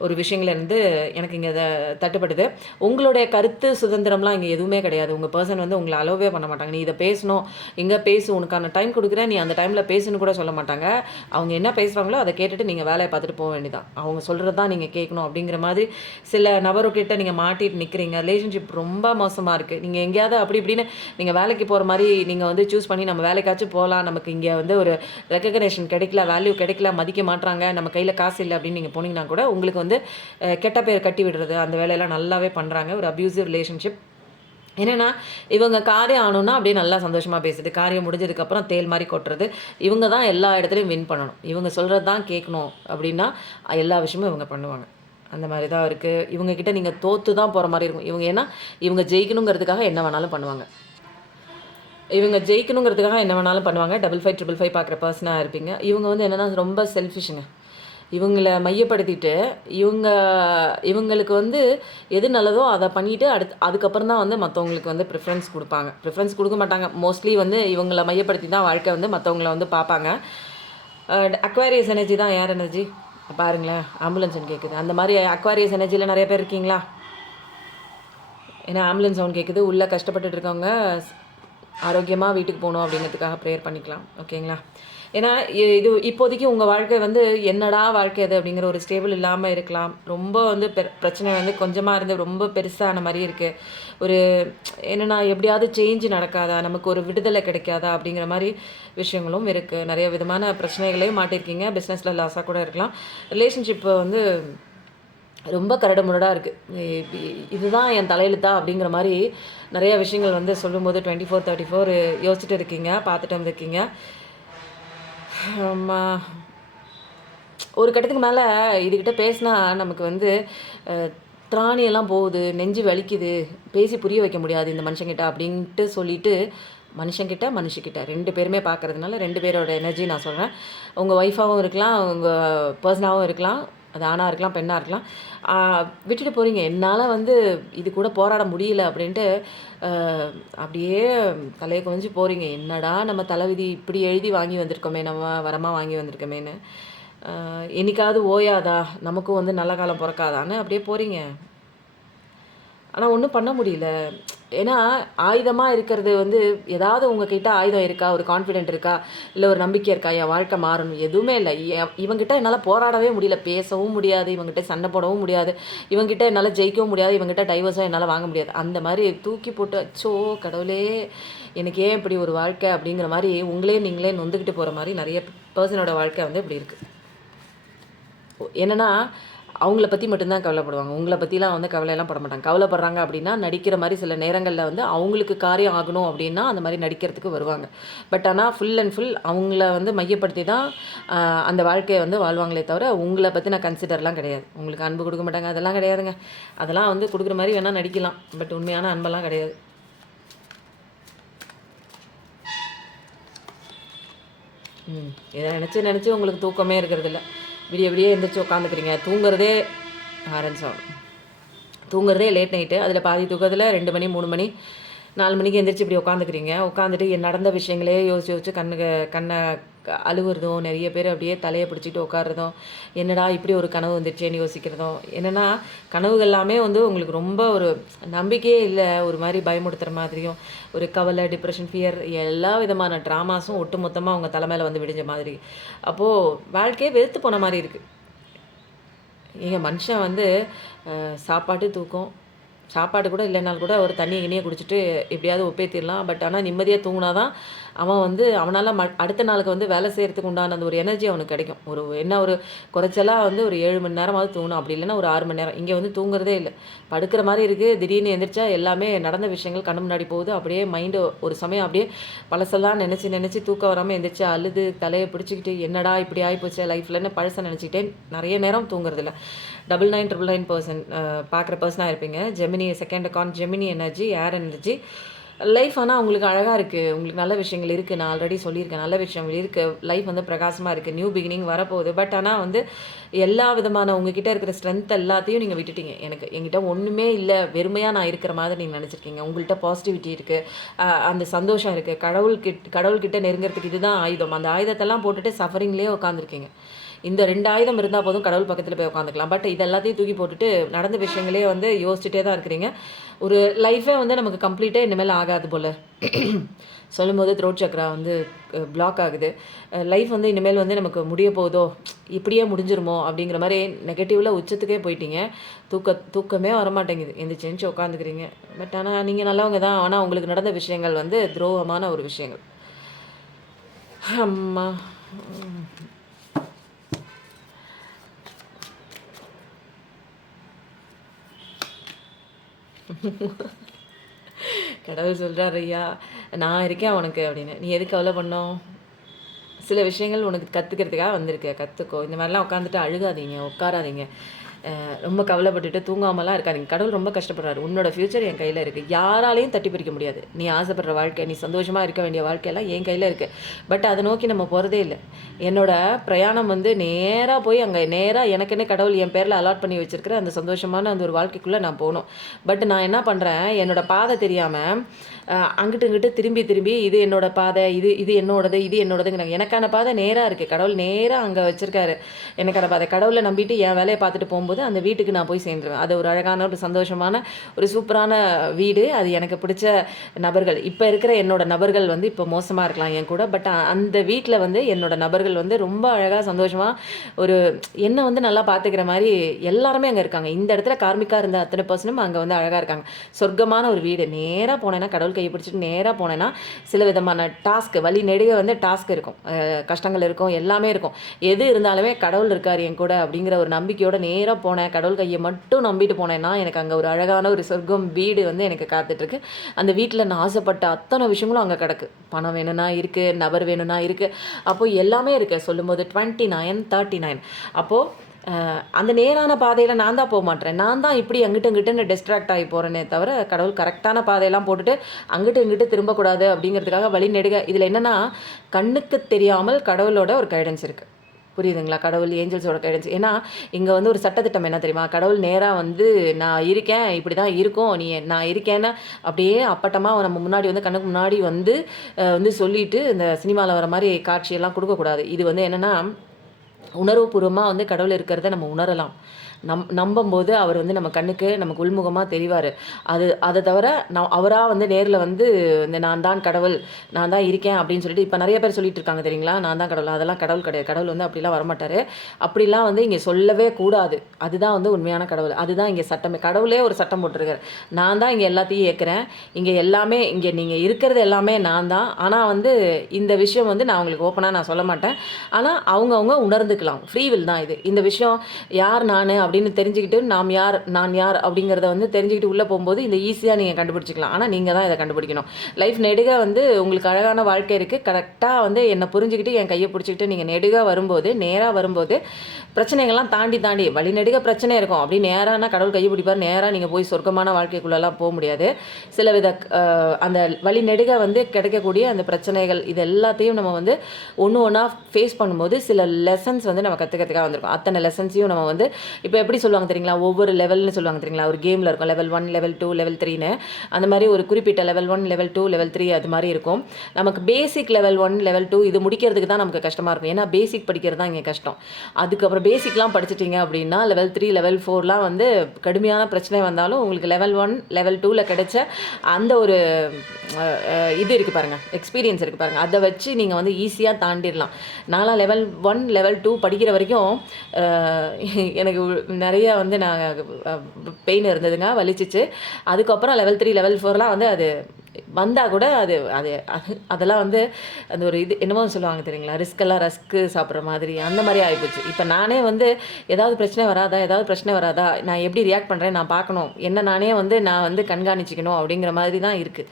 ஒரு விஷயங்கள்லேருந்து எனக்கு இங்கே தட்டுப்படுது. உங்களுடைய கருத்து சுதந்திரம்லாம் இங்கே எதுவுமே கிடையாது. உங்கள் பர்சன் வந்து உங்களை அலோவே பண்ண மாட்டாங்க. நீ இதை பேசணும், இங்கே பேசு, உனக்கான டைம் கொடுக்குறேன், நீ அந்த டைமில் பேசுன்னு கூட சொல்ல மாட்டாங்க. அவங்க என்ன பேசுகிறாங்களோ அதை கேட்டுட்டு நீங்கள் வேலையை பார்த்துட்டு போக வேண்டியதான். அவங்க சொல்கிறது தான் நீங்கள் கேட்கணும் அப்படிங்கிற மாதிரி சில நபர்கிட்ட நீங்கள் மாட்டிட்டு நிற்கிறீங்க. ரிலேஷன்ஷிப் ரொம்ப மோசமாக இருக்குது. நீங்கள் எங்கேயாவது அப்படி இப்படின்னு நீங்கள் வேலைக்கு போகிற மாதிரி நீங்கள் வந்து சூஸ் பண்ணி நம்ம வேலைக்காச்சும் போகலாம், நமக்கு இங்கே வந்து ஒரு ரெக்கக்னேஷன் கிடைக்கல, வேல்யூ கிடைக்கல, மதிக்க மாட்டுறாங்க, நம்ம கையில் காசு இல்லை அப்படின்னு நீங்கள் போனீங்கன்னா கூட உங்களுக்கு வந்து கெட்ட பேர் கட்டி விடுறது, அந்த வேலையெல்லாம் நல்லாவே பண்ணுறாங்க. ஒரு அப்யூசிவ் ரிலேஷன்ஷிப். என்னென்னா இவங்க காரியம் ஆகணுன்னா அப்படியே நல்லா சந்தோஷமாக பேசுது, காரியம் முடிஞ்சதுக்கப்புறம் தேல் மாதிரி கொட்டுறது. இவங்க தான் எல்லா இடத்துலையும் வின் பண்ணணும், இவங்க சொல்கிறது தான் கேட்கணும் அப்படின்னா எல்லா விஷயமும் இவங்க பண்ணுவாங்க. அந்த மாதிரி தான் இருக்குது. இவங்கக்கிட்ட நீங்கள் தோற்று தான் போகிற மாதிரி இருக்கும். ஏன்னா இவங்க ஜெயிக்கணுங்கிறதுக்காக என்ன வேணாலும் பண்ணுவாங்க. டபுள் 5 பார்க்குற பர்சனாக இருப்பீங்க. இவங்க வந்து என்னென்னா ரொம்ப செல்ஃபிஷுங்க. இவங்களை மையப்படுத்திட்டு இவங்களுக்கு வந்து எது நல்லதோ அதை பண்ணிவிட்டு அதுக்கப்புறம் தான் வந்து மற்றவங்களுக்கு வந்து ப்ரிஃபரன்ஸ் கொடுக்க மாட்டாங்க. மோஸ்ட்லி வந்து இவங்களை மையப்படுத்தி தான் வாழ்க்கை வந்து மற்றவங்கள வந்து பார்ப்பாங்க. அக்வாரியஸ் எனர்ஜி தான் யார் எனர்ஜி பாருங்களேன், ஆம்புலன்ஸ்னு கேட்குது. அந்த மாதிரி அக்வாரியஸ் எனர்ஜியில் நிறைய பேர் இருக்கீங்களா? ஏன்னா ஆம்புலன்ஸ் சவுண்ட் கேட்குது. உள்ளே கஷ்டப்பட்டுட்டு இருக்கவங்க ஆரோக்கியமாக வீட்டுக்கு போகணும் அப்படிங்கிறதுக்காக ப்ரேயர் பண்ணிக்கலாம். ஓகேங்களா? ஏன்னா இது இப்போதைக்கு உங்கள் வாழ்க்கை வந்து என்னடா வாழ்க்கை அது அப்படிங்கிற ஒரு ஸ்டேபிள் இல்லாமல் இருக்கலாம். ரொம்ப வந்து பிரச்சனை வந்து கொஞ்சமாக இருந்து ரொம்ப பெருசான மாதிரி இருக்குது. ஒரு என்னென்னா எப்படியாவது சேஞ்ச் நடக்காதா, நமக்கு ஒரு விடுதலை கிடைக்காதா அப்படிங்கிற மாதிரி விஷயங்களும் இருக்குது. நிறைய விதமான பிரச்சனைகளையும் மாட்டிருக்கீங்க. பிஸ்னஸில் லாஸாக கூட இருக்கலாம். ரிலேஷன்ஷிப்பு வந்து ரொம்ப கரடு முரடாக இருக்குது. இதுதான் என் தலையெழுத்தா அப்படிங்கிற மாதிரி நிறைய விஷயங்கள் வந்து சொல்லும்போது 24/34 யோசிச்சுட்டு இருக்கீங்க, பார்த்துட்டு வந்திருக்கீங்க. ஒரு கட்டத்துக்கு மேலே இதுக்கிட்ட பேசினா நமக்கு வந்து திராணியெல்லாம் போகுது, நெஞ்சு வலிக்குது, பேசி புரிய வைக்க முடியாது இந்த மனுஷங்கிட்ட அப்படின்ட்டு சொல்லிட்டு மனுஷக்கிட்ட 2 பேருமே பார்க்குறதுனால 2 பேரோட எனர்ஜி நான் சொல்கிறேன். உங்கள் ஒய்ஃபாகவும் இருக்கலாம், உங்கள் பர்சனாகவும் இருக்கலாம், அது ஆணாக இருக்கலாம், பெண்ணாக இருக்கலாம். விட்டுட்டு போகிறீங்க. என்னால் வந்து இது கூட போராட முடியல அப்படின்ட்டு அப்படியே தலையை குனிஞ்சு போகிறீங்க. என்னடா நம்ம தலைவிதி இப்படி எழுதி வாங்கி வந்திருக்கோமே, நம்ம வரமாக வாங்கி வந்திருக்கோமேன்னு. என்னைக்காவது ஓயாதா, நமக்கும் வந்து நல்ல காலம் பிறக்காதான்னு அப்படியே போகிறீங்க. ஆனால் ஒன்றும் பண்ண முடியல. ஏன்னா ஆயுதமாக இருக்கிறது வந்து ஏதாவது உங்ககிட்ட ஆயுதம் இருக்கா, ஒரு கான்ஃபிடென்ட் இருக்கா, இல்லை ஒரு நம்பிக்கை இருக்கா, என் வாழ்க்கை மாறணும், எதுவுமே இல்லை. இவங்ககிட்ட என்னால் போராடவே முடியல, பேசவும் முடியாது, இவங்ககிட்ட சண்டை போடவும் முடியாது, இவங்ககிட்ட என்னால் ஜெயிக்கவும் முடியாது, இவங்ககிட்ட டைவர்ஸும் என்னால் வாங்க முடியாது. அந்த மாதிரி தூக்கி போட்டு அச்சோ கடவுளே எனக்கு ஏன் இப்படி ஒரு வாழ்க்கை அப்படிங்கிற மாதிரி உங்களே நீங்களே நொந்துக்கிட்டு போகிற மாதிரி நிறைய பர்சனோட வாழ்க்கை வந்து இப்படி இருக்குது. என்னென்னா அவங்கள பற்றி மட்டும்தான் கவலைப்படுவாங்க. உங்களை பற்றிலாம் வந்து கவலையெல்லாம் பட மாட்டாங்க. கவலைப்படுறாங்க அப்படின்னா நடிக்கிற மாதிரி சில நேரங்களில் வந்து அவங்களுக்கு காரியம் ஆகணும் அப்படின்னா அந்த மாதிரி நடிக்கிறதுக்கு வருவாங்க. பட் ஆனால் ஃபுல் அண்ட் ஃபுல் அவங்கள வந்து மையப்படுத்தி தான் அந்த வாழ்க்கையை வந்து வாழ்வாங்களே தவிர உங்களை பற்றி நான் கன்சிடர்லாம் கிடையாது. உங்களுக்கு அன்பு கொடுக்க மாட்டாங்க, அதெல்லாம் கிடையாதுங்க. அதெல்லாம் வந்து கொடுக்குற மாதிரி வேணால் நடிக்கலாம், பட் உண்மையான அன்பெல்லாம் கிடையாது. இதை நினச்சி உங்களுக்கு தூக்கமே இருக்கிறதில்ல. விடிய எந்திரிச்சு உட்காந்துக்கிறீங்க. தூங்குறதே லேட் நைட்டு. அதில் பாதி தூக்கத்தில் 2 மணி 3 மணி 4 மணிக்கு எந்திரிச்சு இப்படி உட்காந்துக்கிறீங்க. உட்காந்துட்டு நடந்த விஷயங்களே யோசிச்சு கண்ணை அழுவுறதும், நிறைய பேர் அப்படியே தலையை பிடிச்சிட்டு உட்காருறதும், என்னடா இப்படி ஒரு கனவு வந்துடுச்சேன்னு யோசிக்கிறதும். என்னென்னா கனவுகள் எல்லாமே வந்து உங்களுக்கு ரொம்ப ஒரு நம்பிக்கையே இல்லை, ஒரு மாதிரி பயமுடுத்துகிற மாதிரியும், ஒரு கவலை, டிப்ரெஷன், ஃபியர் எல்லா விதமான ட்ராமாஸும் ஒட்டு மொத்தமாக அவங்க தலைமையில் வந்து விடிஞ்ச மாதிரி. அப்போது வாழ்க்கையே வெறுத்து போன மாதிரி இருக்குது. மனுஷன் வந்து சாப்பாடு தூக்கம், சாப்பாடு கூட இல்லைனாலும் கூட ஒரு தண்ணியை குடிச்சிட்டு எப்படியாவது ஒப்பேத்திடலாம். பட் ஆனால் நிம்மதியாக தூங்கினா தான் அவன் வந்து அவனால் அடுத்த நாளுக்கு வந்து வேலை செய்கிறதுக்கு உண்டான அந்த ஒரு எனர்ஜி அவனுக்கு கிடைக்கும். ஒரு குறைச்சலாக வந்து ஒரு 7 மணி நேரமாவது தூங்கணும், அப்படி இல்லைன்னா ஒரு 6 மணி நேரம். இங்கே வந்து தூங்குறதே இல்லை, படுக்கிற மாதிரி இருக்குது. திடீர்னு எந்திரிச்சா எல்லாமே நடந்த விஷயங்கள் கண்ணு முன்னாடி போகுது. அப்படியே மைண்டு ஒரு சமயம் அப்படியே பழசெல்லாம் நினச்சி தூக்கம் வராமல் எந்திரிச்சு அழுது தலையை பிடிச்சிக்கிட்டு என்னடா இப்படி ஆகிப்போச்சு லைஃப்லன்னு பழசை நினச்சிக்கிட்டே நிறைய நேரம் தூங்குறதில்ல. 9999% பார்க்குற பர்சனாக இருப்பீங்க. Gemini second account, Gemini energy, air energy life. ஆனால் உங்களுக்கு அழகாக இருக்குது, உங்களுக்கு நல்ல விஷயங்கள் இருக்குது. நான் ஆல்ரெடி சொல்லியிருக்கேன், நல்ல விஷயங்கள் இருக்குது. லைஃப் வந்து பிரகாசமாக இருக்குது, நியூ பிகினிங் வரப்போகுது. பட் ஆனால் வந்து எல்லா விதமான உங்ககிட்ட இருக்கிற ஸ்ட்ரென்த் எல்லாத்தையும் நீங்கள் விட்டுட்டீங்க. என்கிட்ட ஒன்றுமே இல்லை, வெறுமையாக நான் இருக்கிற மாதிரி நீங்கள் நினச்சிருக்கீங்க. உங்கள்கிட்ட பாசிட்டிவிட்டி இருக்குது, அந்த சந்தோஷம் இருக்குது. கடவுள்கிட்ட நெருங்கிறதுக்கு இதுதான் ஆயுதம். அந்த ஆயுதத்தெல்லாம் போட்டுட்டு சஃபரிங்லேயே உட்காந்துருக்கீங்க. இந்த 2 ஆயுதம் இருந்தால் போதும், கடவுள் பக்கத்தில் போய் உட்காந்துக்கலாம். பட் இது எல்லாத்தையும் தூக்கி போட்டுட்டு நடந்த விஷயங்களே வந்து யோசிச்சுட்டே தான் இருக்கிறீங்க. ஒரு லைஃபே வந்து நமக்கு கம்ப்ளீட்டாக இனிமேல் ஆகாது போல் சொல்லும்போது த்ரோட் சக்ரா வந்து பிளாக் ஆகுது. லைஃப் வந்து இனிமேல் வந்து நமக்கு முடிய போதோ, இப்படியே முடிஞ்சிருமோ அப்படிங்கிற மாதிரி நெகட்டிவில் உச்சத்துக்கே போயிட்டீங்க. தூக்கமே வரமாட்டேங்குது. எந்திரிச்சு உட்காந்துக்கிறீங்க. பட் ஆனால் நீங்கள் நல்லவங்க தான். ஆனால் உங்களுக்கு நடந்த விஷயங்கள் வந்து துரோகமான ஒரு விஷயங்கள். அம்மா கடவுள் சொல்கிறார், ஐயா நான் இருக்கேன் உனக்கு அப்படின்னு. நீ எதுக்கு கவலை பண்ணோம்? சில விஷயங்கள் உனக்கு கற்றுக்கிறதுக்காக வந்திருக்கு, கற்றுக்கோ. இந்த மாதிரிலாம் உட்காந்துட்டு அழுகாதீங்க, உட்காராதீங்க, ரொம்ப கவலைப்பட்டுட்டு தூங்காமலாம் இருக்காதீங்க. கடவுள் ரொம்ப கஷ்டப்படுறாரு. உன்னோட ஃப்யூச்சர் என் கையில் இருக்குது, யாராலையும் தட்டி பிரிக்க முடியாது. நீ ஆசைப்படுற வாழ்க்கை, நீ சந்தோஷமாக இருக்க வேண்டிய வாழ்க்கையெல்லாம் என் கையில் இருக்குது. பட் அதை நோக்கி நம்ம போகிறதே இல்லை. என்னோட பிரயாணம் வந்து நேராக போய் அங்கே நேராக எனக்குன்னே கடவுள் என் பேரில் அலாட் பண்ணி வச்சிருக்கிற அந்த சந்தோஷமான அந்த ஒரு வாழ்க்கைக்குள்ளே நான் போகணும். பட் நான் என்ன பண்ணுறேன், என்னோட பாதை தெரியாமல் அங்கிட்டு இங்கிட்டு திரும்பி திரும்பி இது என்னோட பாதை, இது இது என்னோடது, இது என்னோடதுங்கிறாங்க. எனக்கான பாதை நேராக இருக்குது. கடவுள் நேராக அங்கே வச்சுருக்காரு எனக்கான பாதை. கடவுளை நம்பிட்டு என் வேலையை பார்த்துட்டு போகும்போது அந்த வீட்டுக்கு நான் போய் சேர்ந்துருவேன். அது ஒரு அழகான ஒரு சந்தோஷமான ஒரு சூப்பரான வீடு. அது எனக்கு பிடிச்ச நபர்கள். இப்போ இருக்கிற என்னோட நபர்கள் வந்து இப்போ மோசமாக இருக்கலாம் என் கூட. பட் அந்த வீட்டில் வந்து என்னோட நபர்கள் வந்து ரொம்ப அழகாக சந்தோஷமாக ஒரு என்னை வந்து நல்லா பார்த்துக்கிற மாதிரி எல்லாருமே அங்கே இருக்காங்க. இந்த இடத்துல கார்மிக்காக இருந்த அத்தனை பர்சனும் அங்கே வந்து அழகாக இருக்காங்க. சொர்க்கமான ஒரு வீடு. நேராக போனேன்னா கடவுள் கையை பிடிச்சிட்டு நேராக போனேன்னா சில விதமான டாஸ்க்கு வழி நெடுக வந்து டாஸ்க் இருக்கும், கஷ்டங்கள் இருக்கும், எல்லாமே இருக்கும். எது இருந்தாலுமே கடவுள் இருக்கார் என் கூட அப்படிங்கிற ஒரு நம்பிக்கையோட நேராக போனேன். கடவுள் கையை மட்டும் நம்பிட்டு போனேன்னா எனக்கு அங்கே ஒரு அழகான ஒரு சொர்க்கம் வீடு வந்து எனக்கு காத்துட்ருக்கு. அந்த வீட்டில் நான் ஆசைப்பட்ட அத்தனை விஷயங்களும் அங்கே கிடக்கு. பணம் வேணும்னா இருக்குது, நபர் வேணும்னா இருக்குது, அப்போது எல்லாமே இருக்குது. சொல்லும்போது 29 39 அப்போது அந்த நேரான பாதையில் நான் தான் போக மாட்டேன். நான் தான் இப்படி அங்கிட்டு இங்கிட்டுன்னு டிஸ்ட்ராக்ட் ஆகி போகிறேனே தவிர கடவுள் கரெக்டான பாதையெல்லாம் போட்டுட்டு அங்கிட்டு இங்கிட்டு திரும்பக்கூடாது அப்படிங்கிறதுக்காக வழி நெடுக. இதில் என்னென்னா கண்ணுக்கு தெரியாமல் கடவுளோட ஒரு கைடன்ஸ் இருக்குது. புரியுதுங்களா? கடவுள் ஏஞ்சல்ஸோட கைடன்ஸ். ஏன்னா இங்கே வந்து ஒரு சட்டத்திட்டம் என்ன தெரியுமா? கடவுள் நேராக வந்து நான் இருக்கேன், இப்படி தான் இருக்கும், நீ நான் இருக்கேன்னா அப்படியே அப்பட்டமாக நம்ம முன்னாடி வந்து கண்ணுக்கு முன்னாடி வந்து வந்து சொல்லிட்டு இந்த சினிமாவில் வர மாதிரி காட்சியெல்லாம் கொடுக்கக்கூடாது. இது வந்து என்னென்னா உணர்வுபூர்வமாக வந்து கடவுள் இருக்கிறத நம்ம உணரலாம். நம்பும்போது அவர் வந்து நம்ம கண்ணுக்கு நமக்கு உள்முகமாக தெரிவார். அதை தவிர அவராக வந்து நேரில் வந்து இந்த நான் தான் கடவுள், நான் தான் இருக்கேன் அப்படின்னு சொல்லிட்டு இப்போ நிறைய பேர் சொல்லிட்டு இருக்காங்க தெரியுங்களா, நான் தான் கடவுள். அதெல்லாம் கடவுள் கிடையாது. கடவுள் வந்து அப்படிலாம் வரமாட்டார். அப்படிலாம் வந்து இங்கே சொல்லவே கூடாது. அதுதான் வந்து உண்மையான கடவுள். அதுதான் இங்கே சட்டமே. கடவுளே ஒரு சட்டம் போட்டிருக்காரு. நான் தான் இங்கே எல்லாத்தையும் ஏற்கிறேன், இங்கே எல்லாமே, இங்கே நீங்கள் இருக்கிறது எல்லாமே நான் தான். ஆனால் வந்து இந்த விஷயம் வந்து நான் உங்களுக்கு ஓப்பனாக நான் சொல்ல மாட்டேன். ஆனால் அவங்கவுங்க உணர்ந்துக்கலாம். ஃப்ரீ வில் தான் இது. இந்த விஷயம் யார் நான் அப்படின்னு தெரிஞ்சுக்கிட்டு நான் யார் அப்படிங்கிறத வந்து தெரிஞ்சுக்கிட்டு உள்ளே போகும்போது இந்த ஈஸியாக நீங்கள் கண்டுபிடிச்சிக்கலாம். ஆனால் நீங்கள் தான் இதை கண்டுபிடிக்கணும். லைஃப் நெடுக வந்து உங்களுக்கு அழகான வாழ்க்கை இருக்குது. கரெக்டாக வந்து என்னை புரிஞ்சுக்கிட்டு என் கையை பிடிச்சிக்கிட்டு நீங்கள் நெடுக வரும்போது, நேராக வரும்போது பிரச்சனைகள்லாம் தாண்டி வழி நெடுக பிரச்சனை இருக்கும். அப்படி நேரானா கடவுள் கையை பிடிப்பார். நேராக நீங்கள் போய் சொர்க்கமான வாழ்க்கைக்குள்ளெல்லாம் போக முடியாது. சில வித அந்த வழி நெடுக வந்து கிடைக்கக்கூடிய அந்த பிரச்சனைகள் இது எல்லாத்தையும் நம்ம வந்து ஒன்று ஒன்றா ஃபேஸ் பண்ணும்போது சில லெசன்ஸ் வந்து நம்ம கற்றுக்கிறதுக்காக வந்திருக்கோம். அத்தனை லெசன்ஸையும் நம்ம வந்து இப்போ எப்படி சொல்லுவாங்க தெரியுங்களா, ஒவ்வொரு லெவல்னு சொல்லுவாங்க தெரியுங்களா, ஒரு கேமில் இருக்கும் லெவல் 1 லெவல் 2 லெவல் 3ன்னு. அந்த மாதிரி ஒரு குறிப்பிட்ட லெவல் 1 லெவல் 2 லெவல் 3 அது மாதிரி இருக்கும். நமக்கு பேசிக் லெவல் 1 லெவல் 2 இது முடிக்கிறதுக்கு தான் நமக்கு கஷ்டமாக இருக்கும். ஏன்னா பேசிக் படிக்கிறது தான் இங்கே கஷ்டம். அதுக்கப்புறம் பேசிக்லாம் படிச்சிட்டிங்க அப்படின்னா லெவல் 3 லெவல் 4லாம் வந்து கடுமையான பிரச்சனை வந்தாலும் உங்களுக்கு லெவல் 1 லெவல் 2ல் கிடைச்ச அந்த ஒரு இது இருக்குது பாருங்கள், எக்ஸ்பீரியன்ஸ் இருக்குது பாருங்கள், அதை வச்சு நீங்கள் வந்து ஈஸியாக தாண்டிடலாம். நான்லாம் லெவல் 1 லெவல் 2 படிக்கிற வரைக்கும் எனக்கு நிறையா வந்து நான் பெயின் இருந்ததுங்க, வலிச்சிச்சு. அதுக்கப்புறம் லெவல் 3 லெவல் 4லாம் வந்து அது வந்தால் கூட அதெல்லாம் வந்து அந்த ஒரு இது என்னமோ சொல்லுவாங்க தெரியுங்களா, ரிஸ்கெல்லாம் ரஸ்க்கு சாப்பிட்ற மாதிரி அந்த மாதிரி ஆகிப்போச்சு. இப்போ நானே வந்து ஏதாவது பிரச்சனை வராதா, நான் எப்படி ரியாக்ட் பண்ணுறேன் நான் பார்க்கணும், என்ன நானே வந்து நான் வந்து கண்காணிச்சிக்கணும் அப்படிங்கிற மாதிரி தான் இருக்குது.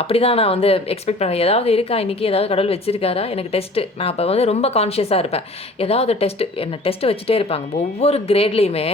அப்படி தான் நான் வந்து எக்ஸ்பெக்ட் பண்ணுறேன். ஏதாவது இருக்கா இன்றைக்கி, ஏதாவது கடவுள் வச்சுருக்காரா எனக்கு டெஸ்ட்டு. நான் அப்போ வந்து ரொம்ப கான்ஷியஸாக இருப்பேன். ஏதாவது டெஸ்ட்டு வச்சுட்டே இருப்பாங்க. ஒவ்வொரு கிரேட்லேயுமே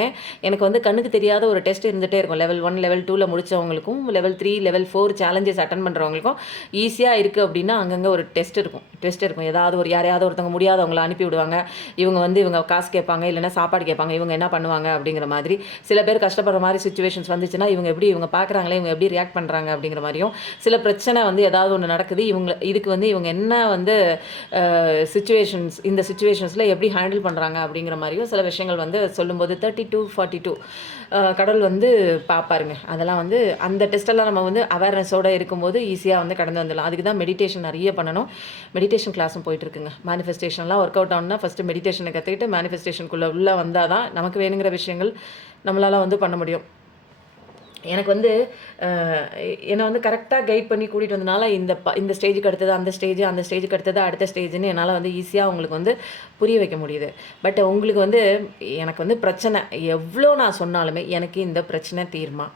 எனக்கு வந்து கண்ணுக்கு தெரியாத ஒரு டெஸ்ட் இருந்துகிட்டே இருக்கும். லெவல் 1 லெவல் 2ல் முடித்தவங்களுக்கும் லெவல் 3 லெவல் 4 சேலஞ்சஸ் அட்டன் பண்ணுறவங்களுக்கும் ஈஸியாக இருக்குது அப்படின்னா அங்கங்கே ஒரு டெஸ்ட் இருக்கும். ஏதாவது ஒரு யாரையாவது ஒருத்தவங்க முடியாதவங்களை அனுப்பி விடுவாங்க. இவங்க காசு கேட்பாங்க, இல்லைன்னா சாப்பாடு கேட்பாங்க. இவங்க என்ன பண்ணுவாங்க அப்படிங்கிற மாதிரி. சில பேர் கஷ்டப்படுற மாதிரி சுச்சுவேஷன்ஸ் வந்துச்சுன்னா இவங்க பார்க்குறாங்களே, இவங்க எப்படி ரியாக்ட் பண்ணுறாங்க அப்படிங்கிற மாதிரியும். சில பிரச்சனை வந்து ஏதாவது ஒன்று நடக்குது, இதுக்கு வந்து இவங்க என்ன வந்து இந்த சுச்சுவேஷன்ஸில் எப்படி ஹேண்டில் பண்ணுறாங்க அப்படிங்கிற மாதிரியும் சில விஷயங்கள் வந்து சொல்லும்போது 32 42 கடவுள் வந்து பார்ப்பாருங்க. அதெல்லாம் வந்து அந்த டெஸ்ட்டெல்லாம் நம்ம வந்து அவேர்னஸோடு இருக்கும்போது ஈஸியாக வந்து கடந்து வந்துடலாம். அதுக்கு தான் மெடிடேஷன் நிறைய பண்ணணும். மெடிடேஷன் கிளாஸும் போயிட்டுருக்குங்க. மேனிஃபெஸ்டேஷன்லாம் ஒர்க் அவுட் ஆகணும்னா ஃபஸ்ட்டு மெடிடேஷனை கற்றுக்கிட்டு மேனிஃபெஸ்டேஷனுக்குள்ளே உள்ளே வந்தால் தான் நமக்கு வேணுங்கிற விஷயங்கள் நம்மளால் வந்து பண்ண முடியும். எனக்கு வந்து என்னை வந்து கரெக்டாக கைட் பண்ணி கூட்டிகிட்டு வந்தனால இந்த ஸ்டேஜுக்கு அடுத்தது அந்த ஸ்டேஜுக்கு அடுத்தது அடுத்த ஸ்டேஜுன்னு என்னால் வந்து ஈஸியாக உங்களுக்கு வந்து புரிய வைக்க முடியுது. பட் உங்களுக்கு வந்து எனக்கு வந்து பிரச்சனை எவ்வளோ நான் சொன்னாலுமே எனக்கு இந்த பிரச்சனை தீருமா,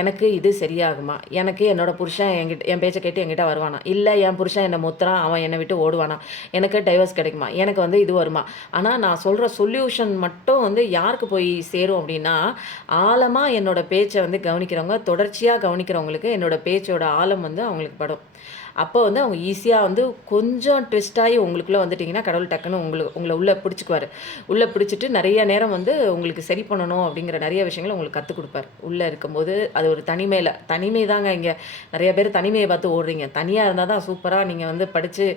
எனக்கு இது சரியாகுமா, எனக்கு என்னோடய புருஷன் என் பேச்சை கேட்டு என்கிட்ட வருவானா, இல்லை என் புருஷன் என்னை முத்துறான் அவன் என்னை விட்டு ஓடுவானா, எனக்கு டைவர்ஸ் கிடைக்குமா, எனக்கு வந்து இது வருமா. ஆனால் நான் சொல்கிற சொல்யூஷன் மட்டும் வந்து யாருக்கு போய் சேரும் அப்படின்னா, ஆழமாக என்னோடய பேச்சை வந்து கவனிக்கிறவங்க, தொடர்ச்சியாக கவனிக்கிறவங்களுக்கு என்னோட பேச்சோட ஆழம் வந்து அவங்களுக்கு படும். அப்போ வந்து அவங்க ஈஸியாக வந்து கொஞ்சம் ட்விஸ்ட் ஆகி உங்களுக்குள்ளே வந்துட்டிங்கன்னா கடவுள் டக்குன்னு உங்களை உள்ளே பிடிச்சிக்குவார். உள்ளே பிடிச்சிட்டு நிறைய நேரம் வந்து உங்களுக்கு சரி பண்ணணும் அப்படிங்கிற நிறைய விஷயங்களை உங்களுக்கு கற்றுக் கொடுப்பார். உள்ளே இருக்கும்போது அது ஒரு தனிமை தாங்க. இங்கே நிறைய பேர் தனிமையை பார்த்து ஓடுறீங்க. தனியாக இருந்தால் தான் சூப்பராக நீங்கள் வந்து படித்து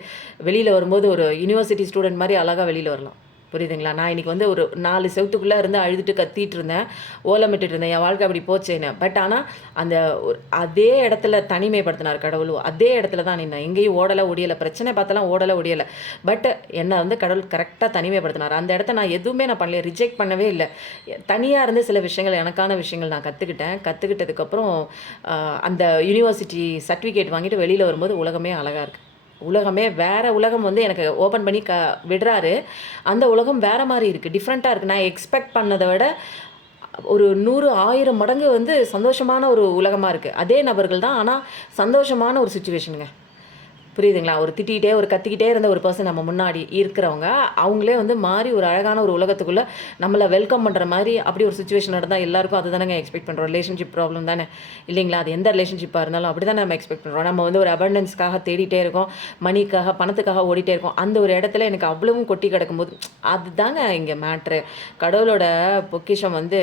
வெளியில் வரும்போது ஒரு யுனிவர்சிட்டி ஸ்டூடெண்ட் மாதிரி அழகாக வெளியில் வரலாம். புரியுதுங்களா? நான் இன்றைக்கி வந்து ஒரு 4 செவத்துக்குள்ளே இருந்து அழுதுட்டு கத்திட்டு இருந்தேன், ஓலமிட்டுட்டு இருந்தேன், என் வாழ்க்கை அப்படி போச்சேன்னு. பட் ஆனால் அந்த அதே இடத்துல தனிமைப்படுத்தினார் கடவுள். அதே இடத்துல தான் நின்னேன். எங்கேயும் ஓடலை ஒடியலை, பிரச்சனை பார்த்தாலாம் ஓடலை ஒடியலை. பட் என்னை வந்து கடவுள் கரெக்டாக தனிமைப்படுத்தினார். அந்த இடத்த நான் எதுவுமே நான் பண்ணல, ரிஜெக்ட் பண்ணவே இல்லை. தனியாக இருந்து சில விஷயங்கள், எனக்கான விஷயங்கள் நான் கற்றுக்கிட்டதுக்கப்புறம் அந்த யூனிவர்சிட்டி சர்டிஃபிகேட் வாங்கிட்டு வெளியில் வரும்போது உலகமே அழகாக இருக்குது. உலகமே வேறு உலகம் வந்து எனக்கு ஓப்பன் பண்ணி விடுறாரு. அந்த உலகம் வேறு மாதிரி இருக்குது, டிஃப்ரெண்ட்டாக இருக்குது. நான் எக்ஸ்பெக்ட் பண்ணதை விட ஒரு 100 1000 மடங்கு வந்து சந்தோஷமான ஒரு உலகமாக இருக்குது. அதே நபர்கள் தான், ஆனால் சந்தோஷமான ஒரு சுச்சுவேஷனுங்க. புரியுதுங்களா? ஒரு திட்டிகிட்டே ஒரு கத்திக்கிட்டே இருந்த ஒரு பர்சன் நம்ம முன்னாடி இருக்கிறவங்க, அவங்களே வந்து மாறி ஒரு அழகான ஒரு உலகத்துக்குள்ளே நம்மளை வெல்கம் பண்ணுற மாதிரி அப்படி ஒரு சுச்சுவேஷன் நடந்தால் எல்லாருக்கும் அது தானேங்க எக்ஸ்பெக்ட் பண்ணுறோம். ரிலேஷன்ஷிப் ப்ராப்ளம் தானே இல்லைங்களா? அது எந்த ரிலேஷன்ஷிப்பாக இருந்தாலும் அப்படி தானே நம்ம எக்ஸ்பெக்ட் பண்ணுறோம். நம்ம வந்து ஒரு அபண்டன்ஸ்க்காக தேடிட்டே இருக்கோம், மணிக்காக பணத்துக்காக ஓடிட்டே இருக்கோம். அந்த ஒரு இடத்துல எனக்கு அவ்வளவும் கொட்டி கிடக்கும்போது அதுதாங்க இங்கே மேட்ரு. கடவுளோட பொக்கிஷம் வந்து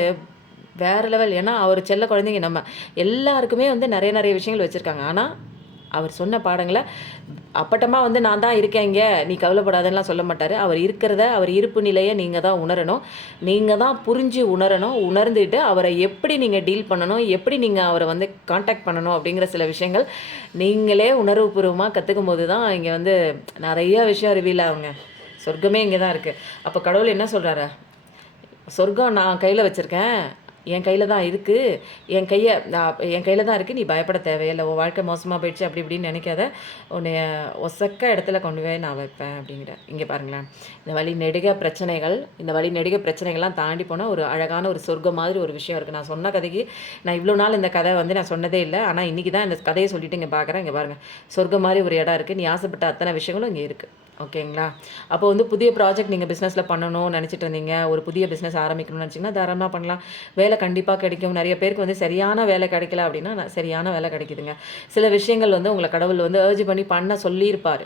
வேறு லெவல். ஏன்னா அவர் செல்ல குழந்தைங்க நம்ம எல்லாருக்குமே வந்து நிறைய விஷயங்கள் வச்சுருக்காங்க. ஆனால் அவர் சொன்ன பாடங்களை அப்பட்டமாக வந்து நான் தான் இருக்கேன் இங்கே, நீ கவலைப்படாதெல்லாம் சொல்ல மாட்டார். அவர் இருக்கிறத, அவர் இருப்பு நிலையை நீங்கள் தான் உணரணும். நீங்கள் தான் புரிஞ்சு உணரணும். உணர்ந்துட்டு அவரை எப்படி நீங்கள் டீல் பண்ணணும், எப்படி நீங்கள் அவரை வந்து காண்டாக்ட் பண்ணணும் அப்படிங்கிற சில விஷயங்கள் நீங்களே உணர்வுபூர்வமாக கற்றுக்கும் போது தான் இங்கே வந்து நிறைய விஷயம் ரிவீல் ஆகுங்க. சொர்க்கமே இங்கே தான் இருக்குது. அப்போ கடவுள் என்ன சொல்கிறாரு? சொர்க்கம் நான் கையில் வச்சுருக்கேன், என் கையில் தான் இருக்குது, என் கையில் தான் இருக்குது, நீ பயப்பட தேவையில்லை, உன் வாழ்க்கை மோசமாக போயிடுச்சு அப்படி இப்படின்னு நினைக்காத, உன்னை ஒசக்க இடத்துல கொண்டு போய் நான் வைப்பேன் அப்படிங்கிற. இங்கே பாருங்களேன், இந்த வழி நெடுக பிரச்சனைகள்லாம் தாண்டி போனால் ஒரு அழகான ஒரு சொர்க்கம் மாதிரி ஒரு விஷயம் இருக்குது. நான் சொன்ன கதைக்கு நான் இவ்வளோ நாள் இந்த கதை வந்து நான் சொன்னதே இல்லை. ஆனால் இன்றைக்கி தான் இந்த கதையை சொல்லிவிட்டு இங்கே பார்க்குறேன். இங்கே பாருங்கள், சொர்க்கம் மாதிரி ஒரு இடம் இருக்குது. நீ ஆசைப்பட்ட அத்தனை விஷயங்களும் இங்கே இருக்குது. ஓகேங்களா? அப்போ வந்து புதிய ப்ராஜெக்ட் நீங்கள் பிஸ்னஸில் பண்ணணும்னு நினச்சிட்டு இருந்தீங்க, ஒரு புதிய பிஸ்னஸ் ஆரம்பிக்கணும்னு நினச்சிங்கன்னா தாராளமாக பண்ணலாம். வேலை கண்டிப்பாக கிடைக்கும். நிறைய பேருக்கு வந்து சரியான வேலை கிடைக்கல அப்படின்னா சரியான வேலை கிடைக்குதுங்க. சில விஷயங்கள் வந்து உங்களை கடவுள் வந்து ஏர்ஜ் பண்ணி பண்ண சொல்லியிருப்பார்.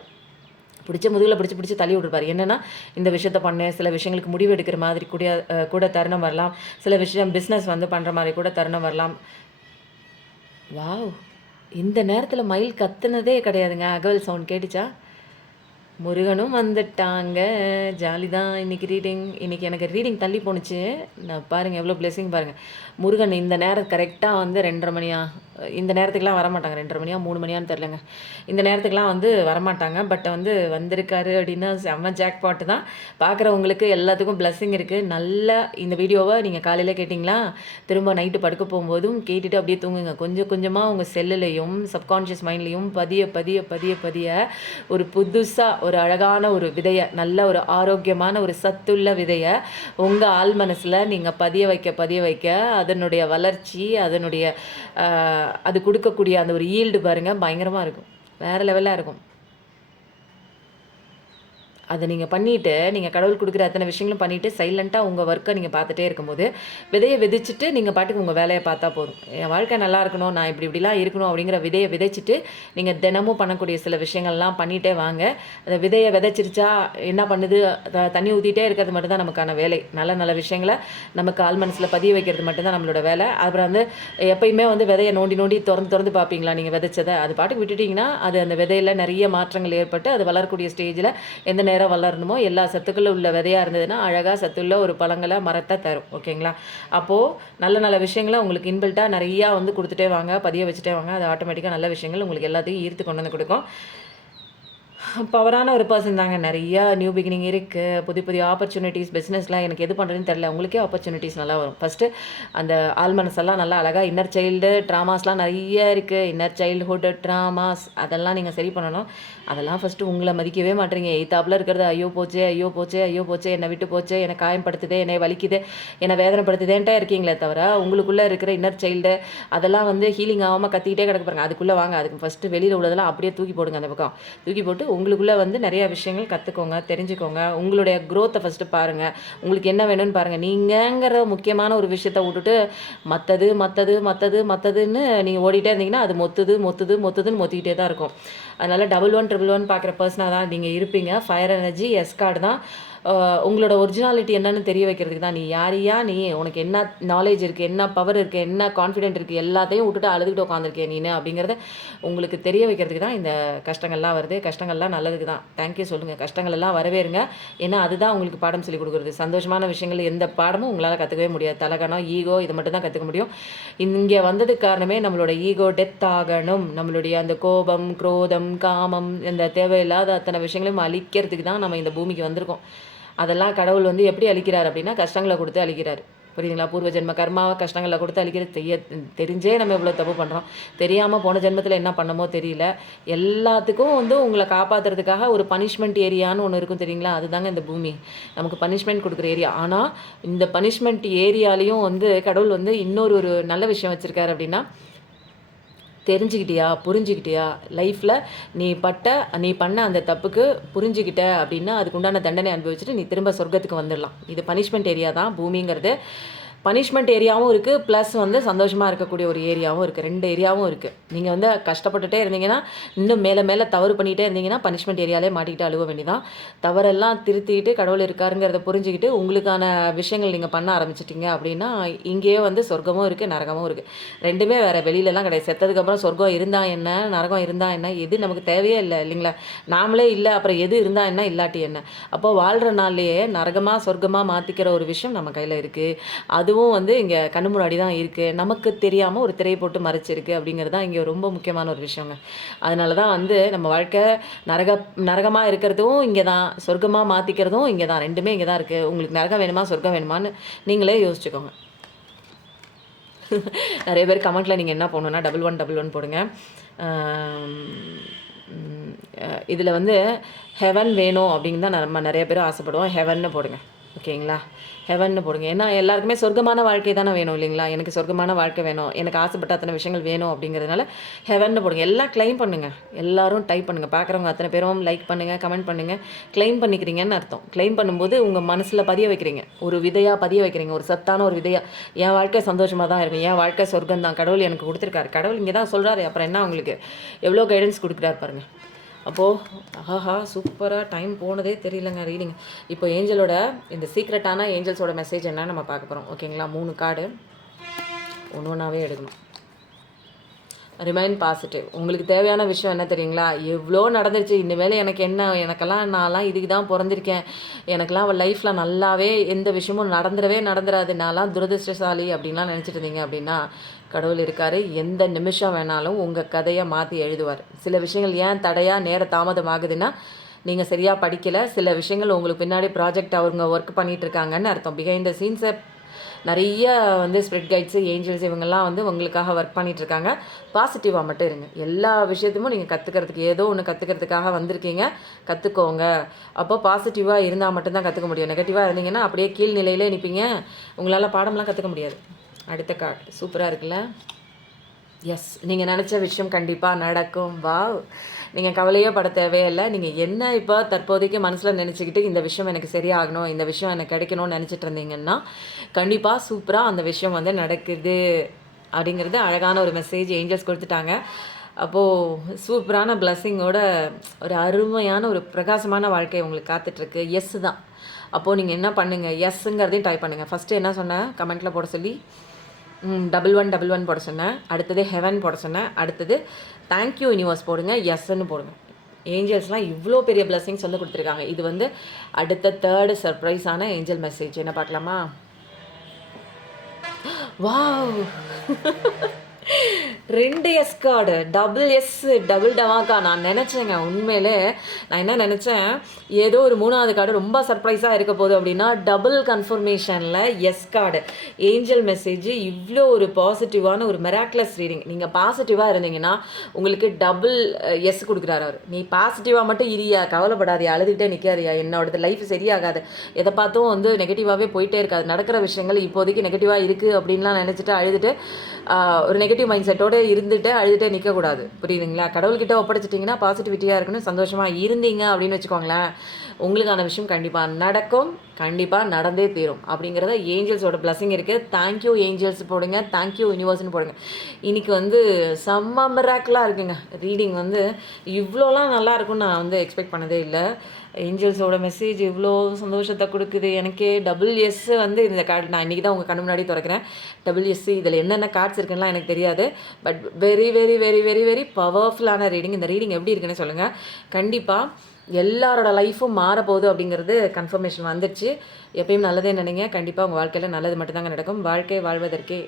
முதுகில் பிடிச்சி தள்ளி விட்டுருப்பார். என்னென்னா, இந்த விஷயத்த பண்ணு, சில விஷயங்களுக்கு முடிவு எடுக்கிற மாதிரி கூட தருணம் வரலாம். சில விஷயம் பிஸ்னஸ் வந்து பண்ணுற மாதிரி கூட தருணம் வரலாம். வாவ்! இந்த நேரத்தில் மயில் கத்துனதே கிடையாதுங்க. அகவல் சவுண்ட் கேட்டுச்சா? முருகனும் வந்துட்டாங்க. ஜாலி தான் இன்றைக்கி ரீடிங். இன்றைக்கி எனக்கு ரீடிங் தள்ளி போணுச்சு. நான் பாருங்கள் எவ்வளோ பிளெஸிங் பாருங்கள். முருகன் இந்த நேரம் கரெக்டாக வந்து 2:30 மணியா, இந்த நேரத்துக்குலாம் வரமாட்டாங்க. 2:30 மணியா 3 மணியான்னு தெரிலங்க. இந்த நேரத்துக்குலாம் வந்து வரமாட்டாங்க. பட் வந்து வந்திருக்காரு அப்படின்னா செம்ம ஜாக்பாட்டு தான். பார்க்குறவங்களுக்கு எல்லாத்துக்கும் பிளெஸிங் இருக்குது. நல்லா இந்த வீடியோவை நீங்கள் காலையில் கேட்டிங்களா, திரும்ப நைட்டு படுக்க போகும்போதும் கேட்டுட்டு அப்படியே தூங்குங்க. கொஞ்சம் கொஞ்சமாக உங்கள் செல்லுலையும் சப்கான்ஷியஸ் மைண்ட்லேயும் பதிய ஒரு புதுசாக ஒரு அழகான ஒரு விதையை, நல்ல ஒரு ஆரோக்கியமான ஒரு சத்துள்ள விதையை உங்கள் ஆள் மனசில் நீங்கள் பதிய வைக்க அதனுடைய வளர்ச்சி, அதனுடைய அது கொடுக்கக்கூடிய அந்த ஒரு ஈல்டு பாருங்கள், பயங்கரமாக இருக்கும். வேறு லெவலாக இருக்கும். அதை நீங்கள் பண்ணிவிட்டு, நீங்கள் கடவுள் கொடுக்குற அத்தனை விஷயங்களும் பண்ணிவிட்டு சைலண்ட்டாக உங்கள் ஒர்க்கை நீங்கள் பார்த்துட்டே இருக்கும்போது விதையை விதைச்சிட்டு நீங்கள் பாட்டுக்கு உங்கள் வேலையை பார்த்தா போதும். என் வாழ்க்கை நல்லா இருக்கணும், நான் இப்படிலாம் இருக்கணும் அப்படிங்கிற விதையை விதைச்சிட்டு நீங்கள் தினமும் பண்ணக்கூடிய சில விஷயங்கள்லாம் பண்ணிகிட்டே வாங்க. அந்த விதையை விதைச்சிருச்சா என்ன பண்ணுது, தண்ணி ஊற்றிட்டே இருக்கிறது மட்டும்தான் நமக்கான வேலை. நல்ல விஷயங்களை நமக்கு ஆள் மனசில் பதிய வைக்கிறது மட்டும்தான் நம்மளோட வேலை. அப்புறம் வந்து எப்பயுமே வந்து விதையை நோண்டி திறந்து பார்ப்பீங்களா நீங்கள் விதைச்சதை? அது பாட்டுக்கு விட்டுட்டிங்கன்னா அது அந்த விதையில் நிறைய மாற்றங்கள் ஏற்பட்டு அது வளரக்கூடிய ஸ்டேஜில் எந்த நேரம் வளரணுமோ எல்லா சத்துக்களும் உள்ள விதையாக இருந்ததுன்னா அழகாக சத்துள்ள ஒரு பழங்களை மரத்தை தரும். ஓகேங்களா? அப்போது நல்ல விஷயங்களை உங்களுக்கு இன்பில்ட்டாக நிறையா வந்து கொடுத்துட்டே வாங்க, பதிய வச்சுட்டே வாங்க. அது ஆட்டோமேட்டிக்காக நல்ல விஷயங்கள் உங்களுக்கு எல்லாத்தையும் ஈர்த்து கொண்டு வந்து கொடுக்கும். பவரான ஒரு பர்சன் தாங்க. நிறையா நியூ பிகினிங் இருக்குது, புதிய ஆப்பர்ச்சுனிட்டிஸ், பிஸ்னஸ்லாம் எனக்கு எது பண்ணுறதுன்னு தெரில. உங்களுக்கே ஆப்பர்ச்சுனிட்டிஸ் நல்லா வரும். ஃபஸ்ட்டு அந்த ஆள் மனசெல்லாம் நல்லா அழகாக இன்னர் சைல்டு ட்ராமாஸ்லாம் நிறைய இருக்குது. இன்னர் சைல்டுஹுட் ட்ராமாஸ் அதெல்லாம் நீங்கள் சரி பண்ணணும். அதெல்லாம் ஃபஸ்ட்டு உங்களை மதிக்கவே மாட்டேறீங்க. எய்த்தாப்பில் இருக்கிறது ஐயோ போச்சே, என்னை விட்டு போச்சு, என்னை காயப்படுத்துதே, என்னை வலிக்குது, என்னை வேதனைப்படுத்துதேன்ட்டே இருக்கீங்களே தவிர உங்களுக்குள்ளே இருக்கிற இன்னர் சைல்டு அதெல்லாம் வந்து ஹீலிங் ஆகாமல் கத்திக்கிட்டே கிடக்கு பாருங்க. அதுக்குள்ளே வாங்க. அதுக்கு ஃபஸ்ட்டு வெளியில் உள்ளதெல்லாம் அப்படியே தூக்கி போடுங்க. அந்த பக்கம் தூக்கி போட்டு உங்களுக்குள்ளே வந்து நிறையா விஷயங்கள் கற்றுக்கோங்க, தெரிஞ்சுக்கோங்க. உங்களுடைய க்ரோத்தை ஃபஸ்ட்டு பாருங்கள். உங்களுக்கு என்ன வேணும்னு பாருங்கள். நீங்கங்கிற முக்கியமான ஒரு விஷயத்த விட்டுட்டு மற்றதுன்னு நீங்கள் ஓடிட்டே இருந்தீங்கன்னா அது மொத்துதுன்னு மொத்திக்கிட்டே தான் இருக்கும். அதனால் 1111 பார்க்குற பர்சனாக தான் நீங்கள் இருப்பீங்க. ஃபயர் எனர்ஜி எஸ் கார்டு தான். உங்களோட ஒரிஜினாலிட்டி என்னன்னு தெரிய வைக்கிறதுக்கு தான். நீ யாரையா, நீ உனக்கு என்ன நாலேஜ் இருக்குது, என்ன பவர் இருக்குது, என்ன கான்ஃபிடென்ட் இருக்குது, எல்லாத்தையும் விட்டுட்டு அழுதுகிட்டு உட்காந்துருக்கேன் நீனு அப்படிங்கிறத உங்களுக்கு தெரிய வைக்கிறதுக்கு தான் இந்த கஷ்டங்கள்லாம் வருது. கஷ்டங்கள்லாம் நல்லதுக்கு தான். தேங்க்யூ சொல்லுங்கள். கஷ்டங்கள் எல்லாம் வரவேறுங்க. ஏன்னா அதுதான் உங்களுக்கு பாடம் சொல்லி கொடுக்குறது. சந்தோஷமான விஷயங்கள் எந்த பாடமும் உங்களால் கற்றுக்கவே முடியாது. தலகணம், ஈகோ இதை மட்டும் தான் கற்றுக்க முடியும். இங்கே வந்ததுக்கு காரணமே நம்மளோட ஈகோ டெத் ஆகணும். நம்மளுடைய அந்த கோபம், குரோதம், காமம், இந்த தேவையில்லாத அத்தனை விஷயங்களையும் அழிக்கிறதுக்கு தான் நம்ம இந்த பூமிக்கு வந்திருக்கோம். அதெல்லாம் கடவுள் வந்து எப்படி அழிக்கிறார் அப்படின்னா கஷ்டங்களை கொடுத்து அழிக்கிறார். புரியுதுங்களா? பூர்வ ஜென்ம கர்மாவை கஷ்டங்களை கொடுத்து அழிக்கிறது. தெரிஞ்சே நம்ம இவ்வளோ தப்பு பண்ணுறோம். தெரியாமல் போன ஜென்மத்தில் என்ன பண்ணமோ தெரியல. எல்லாத்துக்கும் வந்து உங்களை காப்பாற்றுறதுக்காக ஒரு பனிஷ்மெண்ட் ஏரியான்னு ஒன்று இருக்கும் தெரியுங்களா? அதுதாங்க இந்த பூமி. நமக்கு பனிஷ்மெண்ட் கொடுக்குற ஏரியா. ஆனால் இந்த பனிஷ்மெண்ட் ஏரியாலையும் வந்து கடவுள் வந்து இன்னொரு நல்ல விஷயம் வச்சுருக்காரு. அப்படின்னா தெரிஞ்சுக்கிட்டியா, புரிஞ்சுக்கிட்டியா, லைஃப்பில் நீ பண்ண அந்த தப்புக்கு புரிஞ்சுக்கிட்ட அப்படின்னா அதுக்குண்டான தண்டனை அனுபவிச்சுட்டு நீ திரும்ப சொர்க்கத்துக்கு வந்துடலாம். இது பனிஷ்மெண்ட் ஏரியா தான் பூமிங்கிறது. பனிஷ்மெண்ட் ஏரியாவும் இருக்குது, ப்ளஸ் வந்து சந்தோஷமாக இருக்கக்கூடிய ஒரு ஏரியாவும் இருக்குது. 2 ஏரியாவும் இருக்குது. நீங்கள் வந்து கஷ்டப்பட்டுட்டே இருந்தீங்கன்னா, இன்னும் மேலே தவறு பண்ணிகிட்டே இருந்தீங்கன்னா பனிஷ்மெண்ட் ஏரியாலே மாட்டிக்கிட்டு அழுவ வேண்டியதான். தவறெல்லாம் திருத்திக்கிட்டு கடவுள் இருக்காருங்கிறத புரிஞ்சுக்கிட்டு உங்களுக்கான விஷயங்கள் நீங்கள் பண்ண ஆரம்பிச்சிட்டிங்க அப்படின்னா இங்கேயே வந்து சொர்க்கமும் இருக்குது, நரகமும் இருக்குது. 2மே வேறு, வெளியிலலாம் கிடையாது. செத்ததுக்கப்புறம் சொர்க்கம் இருந்தால் என்ன, நரகம் இருந்தால் என்ன, எது நமக்கு தேவையே இல்லை இல்லைங்களா? நாமளே இல்லை, அப்புறம் எது இருந்தால் என்ன, இல்லாட்டி என்ன? அப்போது வாழ்கிற நாள்லேயே நரகமாக சொர்க்கமாக மாற்றிக்கிற ஒரு விஷயம் நம்ம கையில் இருக்குது. அதுவும் வந்து இங்கே கண்ணு முன்னாடி தான் இருக்குது. நமக்கு தெரியாமல் ஒரு திரை போட்டு மறைச்சிருக்கு அப்படிங்கிறது தான் இங்கே ரொம்ப முக்கியமான ஒரு விஷயங்க. அதனால தான் வந்து நம்ம வாழ்க்கை நரகமாக இருக்கிறதும் இங்கே தான், சொர்க்கமாக மாற்றிக்கிறதும் இங்கே தான். 2மே இங்கே தான் இருக்குது. உங்களுக்கு நரகம் வேணுமா, சொர்க்கம் வேணுமான்னு நீங்களே யோசிச்சுக்கோங்க. நிறைய பேர் கமெண்ட்டில் நீங்கள் என்ன போடணுன்னா 1111 போடுங்க. இதில் வந்து ஹெவன் வேணும் அப்படின்னு தான் நம்ம நிறைய பேர் ஆசைப்படுவோம். ஹெவன்னு போடுங்க. ஓகேங்களா? ஹெவன்னு போடுங்க. ஏன்னா எல்லாருக்குமே சொர்க்கமான வாழ்க்கை தானே வேணும் இல்லைங்களா? எனக்கு சொர்க்கமான வாழ்க்கை வேணும், எனக்கு ஆசைப்பட்ட அத்தனை விஷயங்கள் வேணும் அப்படிங்கிறதுனால ஹெவன்னு போடுங்க. எல்லாம் கிளைம் பண்ணுங்கள். எல்லோரும் டைப் பண்ணுங்கள். பார்க்குறவங்க அத்தனை பேரும் லைக் பண்ணுங்கள், கமெண்ட் பண்ணுங்கள். கிளைம் பண்ணிக்கிறீங்கன்னு அர்த்தம். கிளைம் பண்ணும்போது உங்கள் மனசில் பதிய வைக்கிறீங்க, ஒரு விதையாக பதிய வைக்கிறீங்க, ஒரு சத்தான ஒரு விதையாக. என் வாழ்க்கை சந்தோஷமாக தான் இருக்கும், என் வாழ்க்கை சொர்க்கம் தான், கடவுள் எனக்கு கொடுத்துருக்காரு, கடவுள் இங்கே தான் சொல்கிறாரு. அப்புறம் என்ன உங்களுக்கு எவ்வளோ கைடன்ஸ் கொடுக்குறாரு பாருங்கள். அப்போது ஆஹா சூப்பராக டைம் போனதே தெரியலங்க ரீடிங். இப்போ ஏஞ்சலோட இந்த சீக்ரெட்டான ஏஞ்சல்ஸோட மெசேஜ் என்ன நம்ம பார்க்க போகிறோம். ஓகேங்களா? 3 கார்டு ஒன்று ஒன்றாவே எடுக்கணும். Remain positive. உங்களுக்கு தேவையான விஷயம் என்ன தெரியுங்களா? எவ்வளோ நடந்துருச்சு, இனிமேல் எனக்கு என்ன, நான்லாம் இதுக்கு தான் பிறந்திருக்கேன், எனக்கெல்லாம் லைஃப்பில் நல்லாவே எந்த விஷயமும் நடந்துடாது, நான்லாம் துரதிருஷ்டசாலி அப்படின்லாம் நினச்சிட்டு இருந்தீங்க அப்படின்னா கடவுள் இருக்கார். எந்த நிமிஷம் வேணாலும் உங்கள் கதையை மாற்றி எழுதுவார். சில விஷயங்கள் ஏன் தடையாக நேர தாமதம் ஆகுதுன்னா நீங்கள் சரியாக படிக்கலை. சில விஷயங்கள் உங்களுக்கு பின்னாடி ப்ராஜெக்ட் அவங்க ஒர்க் பண்ணிகிட்ருக்காங்கன்னு அர்த்தம். பிஹைண்ட் த சீன்ஸை நிறைய வந்து ஸ்பிரிட் கைட்ஸு, ஏஞ்சல்ஸ் இவங்கெல்லாம் வந்து உங்களுக்காக ஒர்க் பண்ணிகிட்ருக்காங்க. பாசிட்டிவாக மட்டும் இருங்க. எல்லா விஷயத்தையும் நீங்கள் கற்றுக்கிறதுக்கு ஏதோ ஒன்று கற்றுக்கிறதுக்காக வந்திருக்கீங்க, கற்றுக்கோங்க. அப்போ பாசிட்டிவாக இருந்தால் மட்டும்தான் கற்றுக்க முடியும். நெகட்டிவாக இருந்தீங்கன்னா அப்படியே கீழ்நிலையிலே நிற்பீங்க, உங்களால் பாடம்லாம் கற்றுக்க முடியாது. அடுத்த கார்டு சூப்பராக இருக்குல்ல? எஸ், நீங்கள் நினச்ச விஷயம் கண்டிப்பாக நடக்கும். வாவ், நீங்கள் கவலையே பட தேவையில்லை. நீங்கள் என்ன இப்போ தற்போதைக்கு மனசில் நினச்சிக்கிட்டு இந்த விஷயம் எனக்கு சரியாகணும், இந்த விஷயம் எனக்கு கிடைக்கணும்னு நினச்சிட்டு இருந்தீங்கன்னா கண்டிப்பாக சூப்பராக அந்த விஷயம் வந்து நடக்குது அப்படிங்கிறது அழகான ஒரு மெசேஜ் ஏஞ்சல்ஸ் கொடுத்துட்டாங்க. அப்போது சூப்பரான பிளஸ்ஸிங்கோட ஒரு அருமையான ஒரு பிரகாசமான வாழ்க்கை உங்களுக்கு காத்துட்ருக்கு. எஸ் தான். அப்போது நீங்கள் என்ன பண்ணுங்கள், எஸ்ஸுங்கிறதையும் டைப் பண்ணுங்கள். ஃபஸ்ட்டு என்ன சொன்னேன் கமெண்ட்டில் போட சொல்லி 1111 போட சொன்னேன். அடுத்தது ஹெவன் போட சொன்னேன். அடுத்தது தேங்க்யூ யூனிவர்ஸ் போடுங்க, எஸ்ன்னு போடுங்க. ஏஞ்சல்ஸ்லாம் இவ்வளோ பெரிய பிளஸ்ஸிங்ஸ் வந்து கொடுத்துருக்காங்க. இது வந்து அடுத்த 3rd சர்ப்ரைஸான ஏஞ்சல் மெசேஜ். என்ன பார்க்கலாமா? Wow 2 yes card, double yes, double டவாக்கா. நான் நினச்சேங்க, உண்மையிலே நான் என்ன நினச்சேன், ஏதோ ஒரு 3வது கார்டு ரொம்ப சர்ப்ரைஸாக இருக்க போகுது அப்படின்னா டபுள் கன்ஃபர்மேஷனில் எஸ் கார்டு ஏஞ்சல் மெசேஜ். இவ்வளோ ஒரு பாசிட்டிவான ஒரு மெராக்லஸ் ரீடிங். நீங்கள் பாசிட்டிவாக இருந்தீங்கன்னா உங்களுக்கு டபுள் எஸ் கொடுக்குறாரு அவர். நீ பாசிட்டிவாக மட்டும் இரியா, கவலைப்படாதியா, அழுதுகிட்டே நிற்காதியா, என்னோடது லைஃப் சரியாகாது, எதை பார்த்தும் வந்து நெகட்டிவாகவே போயிட்டே இருக்காது, நடக்கிற விஷயங்கள் இப்போதைக்கு நெகட்டிவாக இருக்குது அப்படின்லாம் நினச்சிட்டு அழுதுட்டு ஒரு நெகட்டிவ் மைண்ட் செட்டோடு இருந்துட்டு அழுதுகிட்டே நிற்கக்கூடாது, புரியுதுங்களா? கடவுள்கிட்ட ஒப்படைச்சிட்டிங்கன்னா பாசிட்டிவிட்டியாக இருக்கணும், சந்தோஷமாக இருந்தீங்க அப்படின்னு வச்சுக்கோங்களேன், உங்களுக்கான விஷயம் கண்டிப்பாக நடக்கும், கண்டிப்பாக நடந்தே தீரும் அப்படிங்கிறத ஏஞ்சல்ஸோட பிளஸிங் இருக்குது. தேங்க்யூ ஏஞ்சல்ஸ் போடுங்க, தேங்க்யூ யூனிவர்ஸ்னு போடுங்க. இன்றைக்கி வந்து செம்ம மிராக்கிளாக இருக்குங்க. ரீடிங் வந்து இவ்வளோலாம் நல்லா இருக்கும்னு நான் வந்து எக்ஸ்பெக்ட் பண்ணதே இல்லை. ஏஞ்சல்ஸோட மெசேஜ் இவ்வளோ சந்தோஷத்தை கொடுக்குது எனக்கே. டபுள் எஸ் வந்து இந்த கார்டு நான் இன்றைக்கி தான் உங்கள் கண்ணு முன்னாடி திறக்கிறேன். டபுள் எஸ் இதில் என்னென்ன கார்ட்ஸ் இருக்குன்னா எனக்கு தெரியாது. But very very very very very பவர்ஃபுல்லான ரீடிங். இந்த ரீடிங் எப்படி இருக்குன்னு சொல்லுங்கள். கண்டிப்பாக எல்லாரோட லைஃப்பும் மாறப்போகுது அப்படிங்கிறது கன்ஃபர்மேஷன் வந்துடுச்சு. எப்பயும் நல்லதே நினைங்க. கண்டிப்பாக உங்கள் வாழ்க்கையில் நல்லது மட்டும்தாங்க நடக்கும். வாழ்க்கை வாழ்வதற்கே.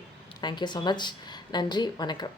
Thank you so much. நன்றி, வணக்கம்.